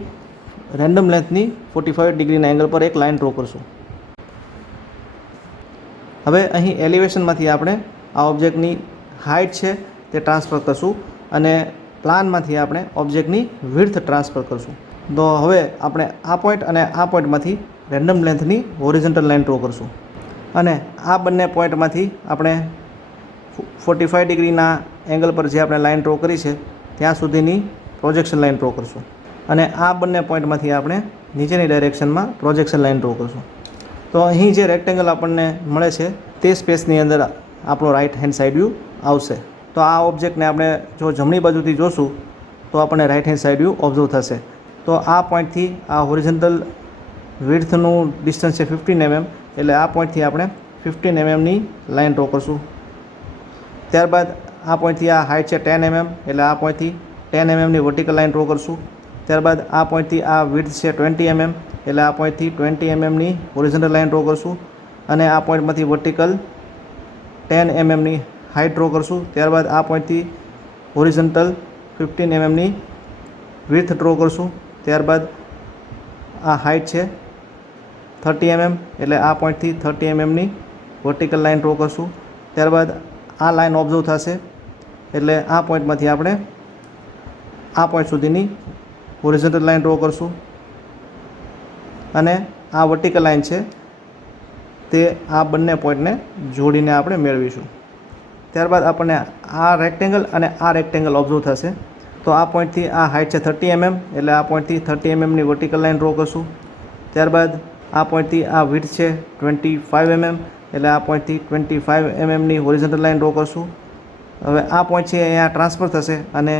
રેન્ડમ લેન્થની 45 ડિગ્રીના એંગલ પર એક લાઇન ડ્રો કરશું. હવે અહીં એલિવેશનમાંથી આપણે આ ઓબ્જેક્ટની હાઇટ છે તે ટ્રાન્સફર કરશું અને પ્લાનમાંથી આપણે ઓબ્જેક્ટની વિડ્થ ટ્રાન્સફર કરશું. તો હવે આપણે આ પોઈન્ટ અને આ પોઈન્ટમાંથી રેન્ડમ લેન્થની હોરિઝોન્ટલ લાઇન ડ્રો કરશું અને આ બંને પોઈન્ટમાંથી આપણે 45 ડિગ્રીના એંગલ પર જે આપણે લાઇન ડ્રો કરી છે ત્યાં સુધીની પ્રોજેક્શન લાઇન ડ્રો કરશું અને આ બંને પોઈન્ટમાંથી આપણે નીચેની ડાયરેક્શનમાં પ્રોજેક્શન લાઇન ડ્રો કરશું. તો અહીં જે રેક્ટેંગલ આપણને મળે છે તે સ્પેસની અંદર આપણો રાઇટ હેન્ડ સાઈડ વ્યૂ આવશે. તો આ ઓબ્જેક્ટને આપણે જો જમણી બાજુથી જોશું તો આપણને right hand side view observe થશે. તો આ પોઈન્ટથી આ હોરિઝોન્ટલ વિડ્થનું ડિસ્ટન્સ છે 15 mm, એટલે આ પોઈન્ટથી આપણે 15 mm ની લાઇન ડ્રો કરશું. ત્યારબાદ આ પોઈન્ટથી આ હાઇટ છે 10 mm, એટલે આ પોઈન્ટથી 10 mm ની વર્ટિકલ લાઇન ડ્રો કરશું. ત્યારબાદ આ પોઈન્ટથી આ વિડ્થ છે 20 mm, એટલે આ પોઈન્ટથી 20 mm ની હોરિઝોન્ટલ લાઇન ડ્રો કરશું અને આ પોઈન્ટમાંથી વર્ટિકલ 10 mm ની હાઇટ ડ્રો કરશું. ત્યારબાદ આ પોઈન્ટથી હોરિઝોન્ટલ 15 mm ની વિડ્થ ડ્રો કરશું. ત્યારબાદ આ હાઇટ છે 30 mm, એટલે આ પોઈન્ટથી 30 mm ની વર્ટિકલ લાઇન ડ્રો કરશું. ત્યારબાદ આ લાઇન ઓબ્ઝર્વ થશે એટલે આ પોઈન્ટમાંથી આપણે આ પોઈન્ટ સુધીની હોરિઝોન્ટલ લાઇન ડ્રો કરશું અને આ વર્ટિકલ લાઇન છે તે આ બંને પોઈન્ટને જોડીને આપણે મેળવીશું. ત્યારબાદ આપણને આ રેક્ટેંગલ અને આ રેક્ટેંગલ ઓબ્ઝર્વ થશે. તો આ પોઈન્ટથી આ હાઇટ છે 30 mm, એટલે આ પોઈન્ટથી 30 mm ની વર્ટિકલ લાઇન ડ્રો કરશું. ત્યારબાદ આ પોઈન્ટથી આ વિડ્થ છે 25 mm, એટલે આ પોઈન્ટથી 25 mm ની હોરિઝોન્ટલ લાઇન ડ્રો કરશું. હવે આ પોઈન્ટ છે અહીંયા ટ્રાન્સફર થશે અને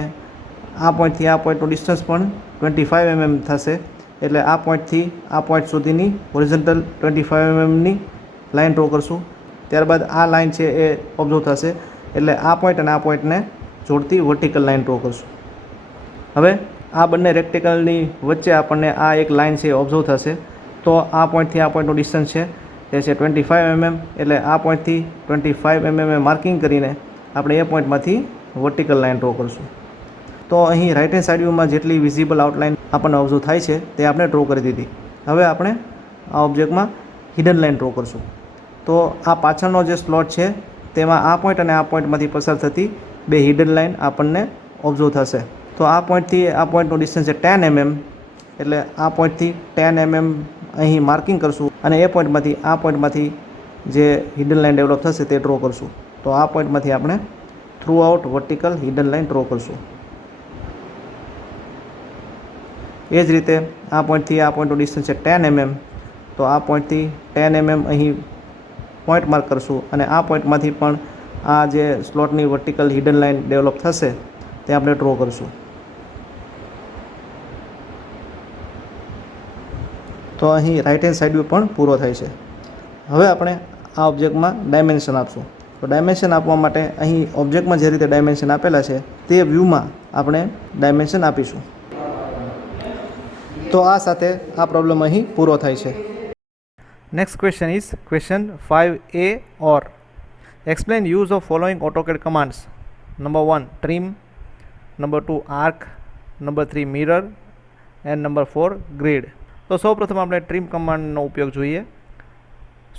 આ પોઈન્ટથી આ પોઈન્ટનું ડિસ્ટન્સ પણ 25 mm થશે, એટલે આ પોઈન્ટથી આ પોઈન્ટ સુધીની હોરિઝોન્ટલ 25 mm ની લાઇન ડ્રો કરશું. ત્યારબાદ આ લાઇન છે એ ઓબ્ઝર્વ થશે એટલે આ પોઈન્ટ અને આ પોઈન્ટને જોડતી વર્ટિકલ લાઇન ડ્રો કરશું. હવે આ બંને રેક્ટેંગલની વચ્ચે આપણને આ એક લાઇન છે ઓબ્ઝર્વ થશે. તો આ પોઈન્ટથી આ પોઈન્ટનું ડિસ્ટન્સ છે તે છે 25 mm, એટલે આ પોઈન્ટથી 25 mm માર્કિંગ કરીને આપણે એ પોઈન્ટમાંથી વર્ટિકલ લાઇન ડ્રો કરશું. તો અહીં રાઇટ હેન્ડ સાઈડ વ્યૂમાં જેટલી વિઝિબલ આઉટલાઇન આપણને ઓબ્ઝર્વ થાય છે તે આપણે ડ્રો કરી દીધી. હવે આપણે આ ઓબ્જેક્ટમાં હિડન લાઇન ડ્રો કરશું. તો આ પાછળનો જે સ્લોટ છે તેમાં આ પોઈન્ટ અને આ પોઈન્ટમાંથી પસાર થતી બે હિડન લાઇન આપણને ઓબ્ઝર્વ થશે. તો આ પોઈન્ટથી આ પોઈન્ટનું ડિસ્ટન્સ છે 10 mm, એટલે આ પોઈન્ટથી 10 mm અહીં માર્કિંગ કરશું અને એ પોઈન્ટમાંથી જે હિડન લાઇન ડેવલપ થશે તે ડ્રો કરશું. તો આ પોઈન્ટમાંથી આપણે through out vertical hidden line draw કરશું. એ જ રીતે આ પોઈન્ટથી આ પોઈન્ટનું ડિસ્ટન્સ છે 10 mm, તો આ પોઈન્ટથી 10 mm અહીં પોઈન્ટ માર્ક કરશું અને આ પોઈન્ટમાંથી પણ આ જે સ્લોટની વર્ટિકલ હિડન લાઇન ડેવલપ થશે તે આપણે ડ્રો કરશું. તો અહીં રાઇટ હેન્ડ સાઈડ વ્યૂ પણ પૂરો થાય છે. હવે આપણે આ ઓબ્જેક્ટમાં ડાયમેન્શન આપશું. તો ડાયમેન્શન આપવા માટે અહીં ઓબ્જેક્ટમાં જે રીતે ડાયમેન્શન આપેલા છે તે વ્યૂમાં આપણે ડાયમેન્શન આપીશું. તો આ સાથે આ પ્રોબ્લેમ અહીં પૂરો થાય છે. Next question is question 5A or explain use of following AutoCAD commands. Number 1 trim, number 2 arc, number 3 mirror and number 4 grid. તો સૌપ્રથમ આપણે ટ્રીમ કમાન્ડનો ઉપયોગ જોઈએ.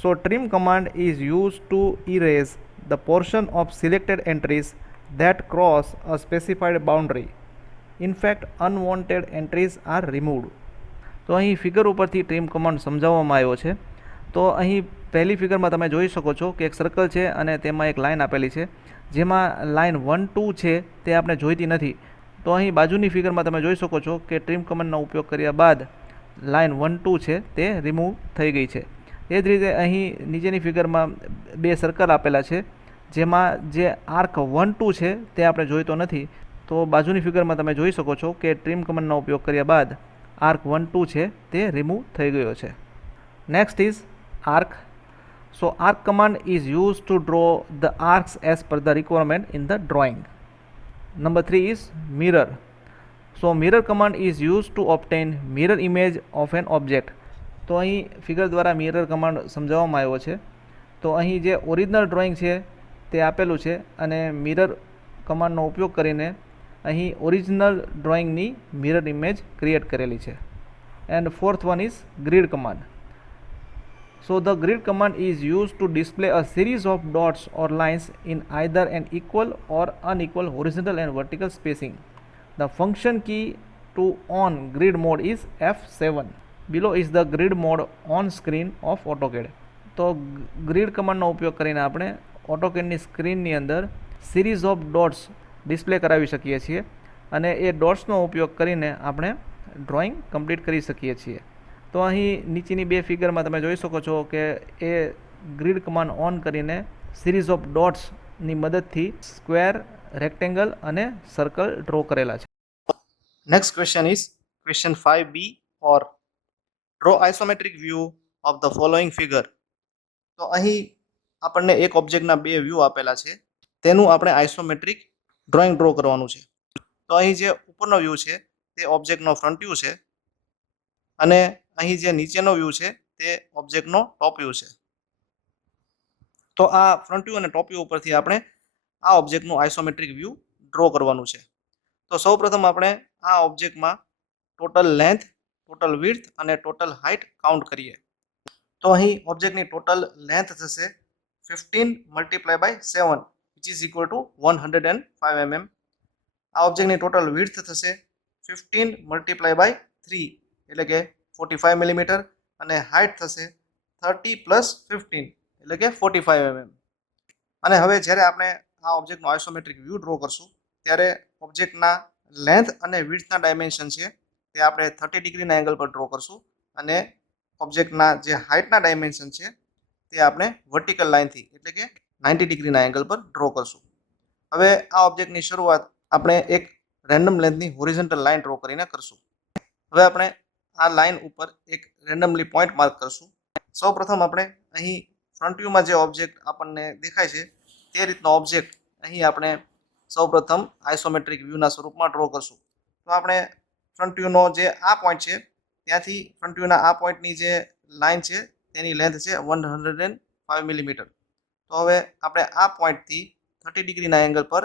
So trim command is use to erase the portion of selected entries that cross a specified boundary. In fact unwanted entries are removed. તો અહીં figure ઉપરથી trim command સમજાવવામાં આવ્યો છે. તો અહીં પહેલી ફિગરમાં તમે જોઈ શકો છો કે એક સર્કલ છે અને તેમાં એક લાઇન આપેલી છે જેમાં લાઇન 1, 2 છે તે આપણે જોઈતી નથી. તો અહીં બાજુની ફિગરમાં તમે જોઈ શકો છો કે ટ્રીમ કમાન્ડનો ઉપયોગ કર્યા બાદ લાઇન 1, 2 છે તે રિમૂવ થઈ ગઈ છે. એ જ રીતે અહીં નીચેની ફિગરમાં બે સર્કલ આપેલા છે જેમાં જે આર્ક 1, 2 છે તે આપણે જોઈતો નથી. તો બાજુની ફિગરમાં તમે જોઈ શકો છો કે ટ્રીમ કમાન્ડનો ઉપયોગ કર્યા બાદ આર્ક 1, 2 છે તે રિમૂવ થઈ ગયો છે. Next is arc. So arc command is use to draw the arcs as per the requirement in the drawing. Number 3 is mirror. So mirror command is use to obtain mirror image of an object. તો અહીં figure દ્વારા mirror command સમજાવવામાં આવ્યો છે. તો અહીં જે original drawing છે તે આપેલું છે અને મિરર કમાન્ડનો ઉપયોગ કરીને અહીં ઓરિજિનલ ડ્રોઈંગની મિરર ઇમેજ ક્રિએટ કરેલી છે. And fourth one is grid command. So the grid command is used to display a series of dots or lines in either an equal or unequal horizontal and vertical spacing. The function key to on grid mode is F7. Below is the grid mode on screen of AutoCAD. તો grid કમાન્ડનો ઉપયોગ કરીને આપણે ઓટોકેડની સ્ક્રીનની અંદર series of dots display કરાવી શકીએ છીએ અને એ ડોટ્સનો ઉપયોગ કરીને આપણે ડ્રોઈંગ કમ્પ્લીટ કરી શકીએ છીએ. તો અહીં નીચેની બે ફિગરમાં તમે જોઈ શકો છો કે એ ગ્રીડ કમાન્ડ ઓન કરીને સિરીઝ ઓફ ડોટ્સની મદદથી સ્ક્વેર, રેક્ટેંગલ અને સર્કલ ડ્રો કરેલા છે. Next question is question 5B or draw isometric view of the following figure. તો અહીં આપણને એક ઓબ્જેક્ટના બે વ્યૂ આપેલા છે, તેનું આપણે આઇસોમેટ્રિક ડ્રોઈંગ ડ્રો કરવાનું છે. તો અહીં જે ઉપરનો વ્યૂ છે તે ઓબ્જેક્ટનો ફ્રન્ટ વ્યૂ છે અને અહીં જે નીચેનો વ્યૂ છે તે ઓબ્જેક્ટનો ટોપ વ્યૂ છે. તો આ ફ્રન્ટ વ્યૂ અને ટોપ વ્યૂ ઉપરથી આપણે આ ઓબ્જેક્ટનું આઇસોમેટ્રિક વ્યૂ ડ્રો કરવાનું છે. તો સૌપ્રથમ આપણે આ ઓબ્જેક્ટમાં ટોટલ લેન્થ, ટોટલ વિડ્થ અને ટોટલ હાઇટ કાઉન્ટ કરીએ. તો અહીં ઓબ્જેક્ટની ટોટલ લેન્થ થશે 15 × 7 which is equal to 105 mm. આ ઓબ્જેક્ટની ટોટલ વિડ્થ થશે 15 × 3 એટલે કે 45 મિલીમીટર અને હાઇટ થશે 30 + 15 એટલે કે 45 mm. અને હવે જ્યારે આપણે આ ઓબ્જેક્ટનો આઇસોમેટ્રિક વ્યૂ ડ્રો કરશું ત્યારે ઓબ્જેક્ટના લેન્થ અને વિડ્થના ડાયમેન્શન છે તે આપણે 30 ડિગ્રીના એંગલ પર ડ્રો કરશું અને ઓબ્જેક્ટના જે હાઇટના ડાયમેન્શન છે તે આપણે વર્ટિકલ લાઇનથી એટલે કે 90 ડિગ્રીના એંગલ પર ડ્રો કરશું. હવે આ ઓબ્જેક્ટની શરૂઆત આપણે એક રેન્ડમ લેન્થની હોરિઝોન્ટલ લાઇન ડ્રો કરીને કરશું. હવે આપણે આ લાઇન ઉપર એક રેન્ડમલી પોઈન્ટ માર્ક કરશું. સૌપ્રથમ આપણે અહીં ફ્રન્ટ વ્યૂમાં જે ઓબ્જેક્ટ આપણને દેખાય છે તે રીતનો ઓબ્જેક્ટ અહીં આપણે સૌપ્રથમ આઇસોમેટ્રિક વ્યૂના સ્વરૂપમાં ડ્રો કરશું. તો આપણે ફ્રન્ટ વ્યૂનો જે આ પોઈન્ટ છે ત્યાંથી ફ્રન્ટ વ્યૂના આ પોઈન્ટની જે લાઇન છે તેની લેન્થ છે 105 મિલીમીટર. તો હવે આપણે આ પોઈન્ટથી 30 ડિગ્રીના એંગલ પર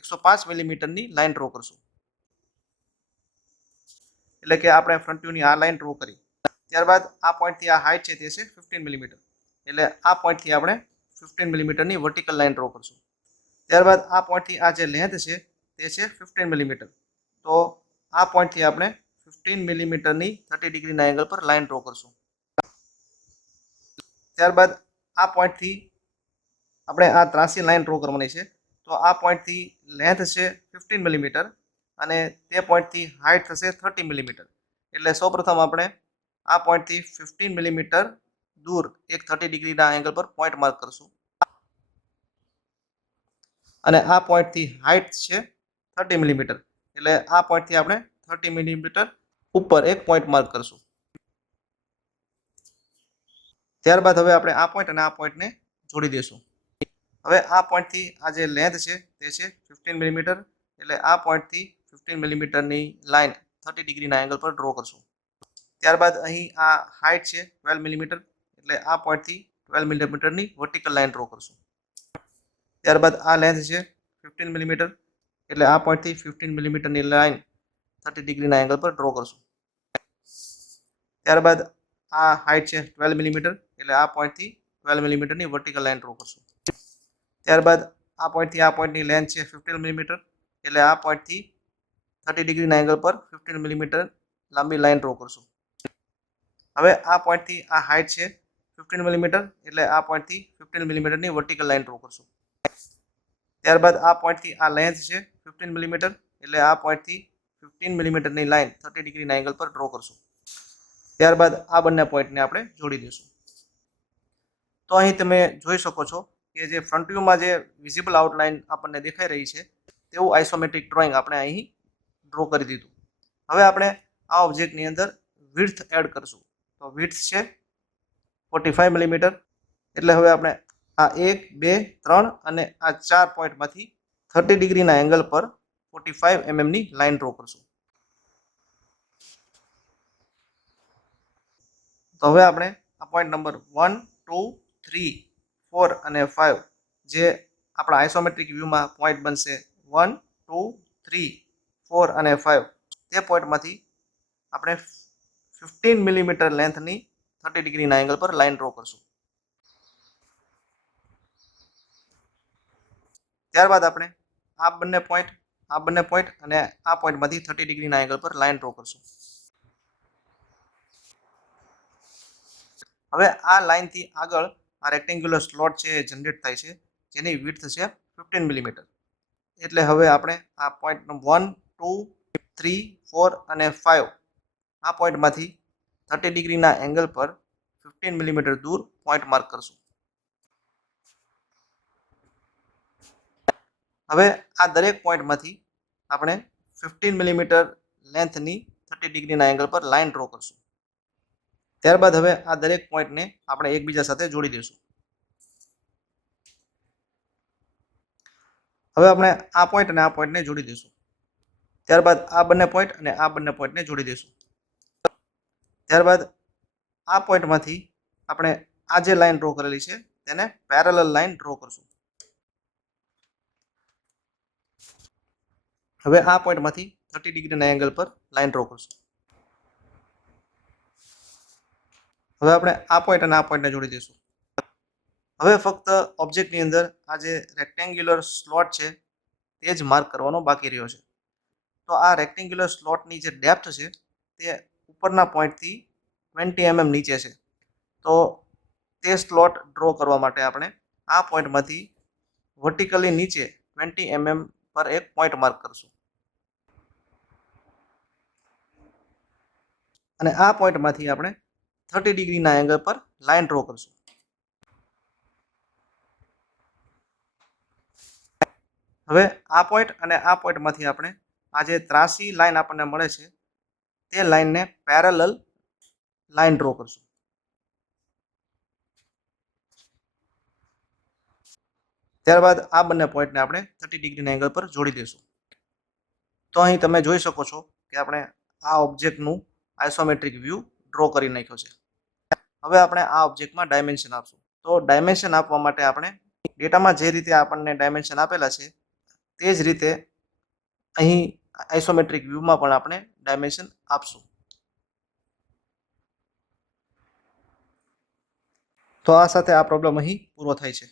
105 મિલીમીટરની લાઇન ડ્રો કરશું. એટલે કે આપણે ફ્રન્ટ વ્યૂની આ લાઇન ડ્રો કરી. ત્યારબાદ આ પોઈન્ટથી આ હાઇટ છે તે છે 15 મિલીમીટર. એટલે આ પોઈન્ટથી આપણે 15 મિલીમીટરની વર્ટિકલ લાઇન ડ્રો કરશું. ત્યારબાદ આ પોઈન્ટથી આ જે લેન્થ છે તે છે 15 મિલીમીટર. તો આ પોઈન્ટથી આપણે 15 મિલીમીટરની 30 ડિગ્રીના એંગલ પર લાઇન ડ્રો કરશું. ત્યારબાદ આ પોઈન્ટથી આપણે આ ત્રાસી લાઇન ડ્રો કરવાની છે. તો આ પોઈન્ટથી લેન્થ છે 15 મિલીમીટર અને તે પોઈન્ટથી હાઇટ થશે 30 મિલીમીટર. એટલે સૌપ્રથમ આપણે આ પોઈન્ટથી 15 મિલીમીટર દૂર એક 30 ડિગ્રીના એંગલ પર પોઈન્ટ માર્ક કરશું અને આ પોઈન્ટથી હાઇટ છે 30 મિલીમીટર. એટલે આ પોઈન્ટથી આપણે 30 મિલીમીટર ઉપર એક પોઈન્ટ માર્ક કરશું. ત્યારબાદ હવે આપણે આ પોઈન્ટ અને આ પોઈન્ટને જોડી દઈશું. હવે આ પોઈન્ટથી આ જે લેન્થ છે તે છે 15 મિલીમીટર. એટલે આ પોઈન્ટથી 15 મિલીમીટરની લાઇન 30 ડિગ્રીના એંગલ પર ડ્રો કરશું. ત્યારબાદ અહીં આ હાઇટ છે 12 મિલીમીટર. એટલે આ પોઈન્ટથી 12 મિલીમીટરની વર્ટિકલ લાઇન ડ્રો કરશું. ત્યારબાદ આ લેન્થ છે 15 મિલીમીટર. એટલે આ પોઈન્ટથી 15 મિલીમીટરની લાઇન 30 ડિગ્રીના એંગલ પર ડ્રો કરશું. ત્યારબાદ આ હાઇટ છે 12 મિલીમીટર. એટલે આ પોઈન્ટથી 12 મિલીમીટરની વર્ટિકલ લાઇન ડ્રો કરશું. ત્યારબાદ આ પોઈન્ટથી આ પોઈન્ટની લેન્થ છે 15 મિલીમીટર. એટલે આ પોઈન્ટથી 30 ડિગ્રીના એંગલ પર 15 મિલીમીટર લાંબી લાઇન ડ્રો કરશું. હવે આ પોઈન્ટથી આ હાઇટ છે 15 મિલીમીટર. એટલે આ પોઈન્ટથી 15 મિલીમીટરની વર્ટિકલ લાઇન ડ્રો કરશું. ત્યારબાદ આ પોઈન્ટથી આ લેન્થ છે 15 મિલીમીટર. એટલે આ પોઈન્ટથી 15 મિલીમીટરની લાઇન 30 ડિગ્રીના એંગલ પર ડ્રો કરશું. ત્યારબાદ આ બંને પોઈન્ટને આપણે જોડી દઈશું. તો અહીં તમે જોઈ શકો છો કે જે ફ્રન્ટ વ્યૂમાં જે વિઝિબલ આઉટલાઇન આપણને દેખાઈ રહી છે તેવું આઇસોમેટ્રિક ડ્રોઈંગ આપણે અહીં ડ્રો કરી દીધું. હવે આપણે આ ઓબ્જેક્ટની અંદર વિડ્થ એડ કરશું. તો વિડ્થ છે 45 મિલીમીટર. એટલે હવે આપણે આ 1, 2, 3 અને આ 4 પોઈન્ટમાંથી 30 ડિગ્રીના એંગલ પર 45 ની લાઈન ડ્રો કરશું. તો હવે આપણે આ પોઈન્ટ નંબર 1, 2, 3, 4 અને 5 જે આપણા આઇસોમેટ્રિક વ્યૂમાં પોઈન્ટ બનશે 1, 2, 3, 4 અને 5 તે પોઈન્ટમાંથી આપણે 15 મિલીમીટર લેન્થની 30 ડિગ્રીના એંગલ પર લાઈન ડ્રો કરશું. ત્યારબાદ આપણે આ બંને પોઈન્ટ અને આ પોઈન્ટમાંથી 30 ડિગ્રીના એંગલ પર લાઈન ડ્રો કરશું. હવે આ લાઈનથી આગળ આ રેક્ટેન્ગ્યુલર સ્લોટ છે એ જનરેટ થાય છે જેની વિડ્થ છે 15 મિલીમીટર. એટલે હવે આપણે આ પોઈન્ટ 1, 2, 3, 4 અને 5 આ પોઈન્ટમાંથી 30 ડિગ્રીના એંગલ પર 15 મિલીમીટર દૂર પોઈન્ટ માર્ક કરશું. હવે આ દરેક પોઈન્ટમાંથી આપણે 15 મિલીમીટર લેન્થની 30 ડિગ્રીના એંગલ પર લાઈન ડ્રો કરશું. ત્યારબાદ હવે આ દરેક પોઈન્ટને આપણે એકબીજા સાથે જોડી દઈશું. હવે આપણે આ પોઈન્ટ અને આ પોઈન્ટને જોડી દઈશું. ત્યારબાદ આ બંને પોઈન્ટ અને આ બંને પોઈન્ટને જોડી દઈશું. ત્યારબાદ આ પોઈન્ટમાંથી આપણે આ જે લાઈન ડ્રો કરેલી છે તેને પેરેલલ લાઈન ડ્રો કરશું. હવે આ પોઈન્ટમાંથી 30 ડિગ્રીના એંગલ પર લાઈન ડ્રો કરશું. હવે આપણે આ પોઈન્ટ અને આ પોઈન્ટને જોડી દઈશું. હવે ફક્ત ઓબ્જેક્ટની અંદર આ જે રેક્ટેન્ગ્યુલર સ્લોટ છે તે જ માર્ક કરવાનો બાકી રહ્યો છે. તો આ રેક્ટેન્ગ્યુલર સ્લોટની જે ડેપ્થ છે તે ઉપરના પોઈન્ટથી 20 નીચે છે. તો તે સ્લોટ ડ્રો કરવા માટે આપણે આ પોઈન્ટમાંથી વર્ટિકલી નીચે 20 પર એક પોઈન્ટ માર્ક કરશું અને આ પોઈન્ટમાંથી આપણે 30 ડિગ્રીના એંગલ પર લાઈન ડ્રો કરશું. હવે આ પોઈન્ટ અને આ પોઈન્ટમાંથી આપણે આ જે ત્રાસી લાઈન આપણને મળે છે તે લાઈનને પેરેલલ લાઈન ડ્રો કરશું. ત્યારબાદ આ બંને પોઈન્ટને આપણે 30 ડિગ્રીના એંગલ પર જોડી દઈશું. તો અહીં તમે જોઈ શકો છો કે આપણે આ ઓબ્જેક્ટનું આઇસોમેટ્રિક વ્યૂ ડ્રો કરી નાખ્યો છે. હવે આપણે આ ઓબ્જેક્ટમાં ડાયમેન્શન આપશું. તો ડાયમેન્શન આપવા માટે આપણે ડેટામાં જે રીતે આપણને ડાયમેન્શન આપેલા છે તે જ રીતે અહીં આઇસોમેટ્રિક વ્યૂમાં પણ આપણે ડાયમેન્શન આપશું. તો આ સાથે આ પ્રોબ્લેમ અહીં પૂરો થાય છે.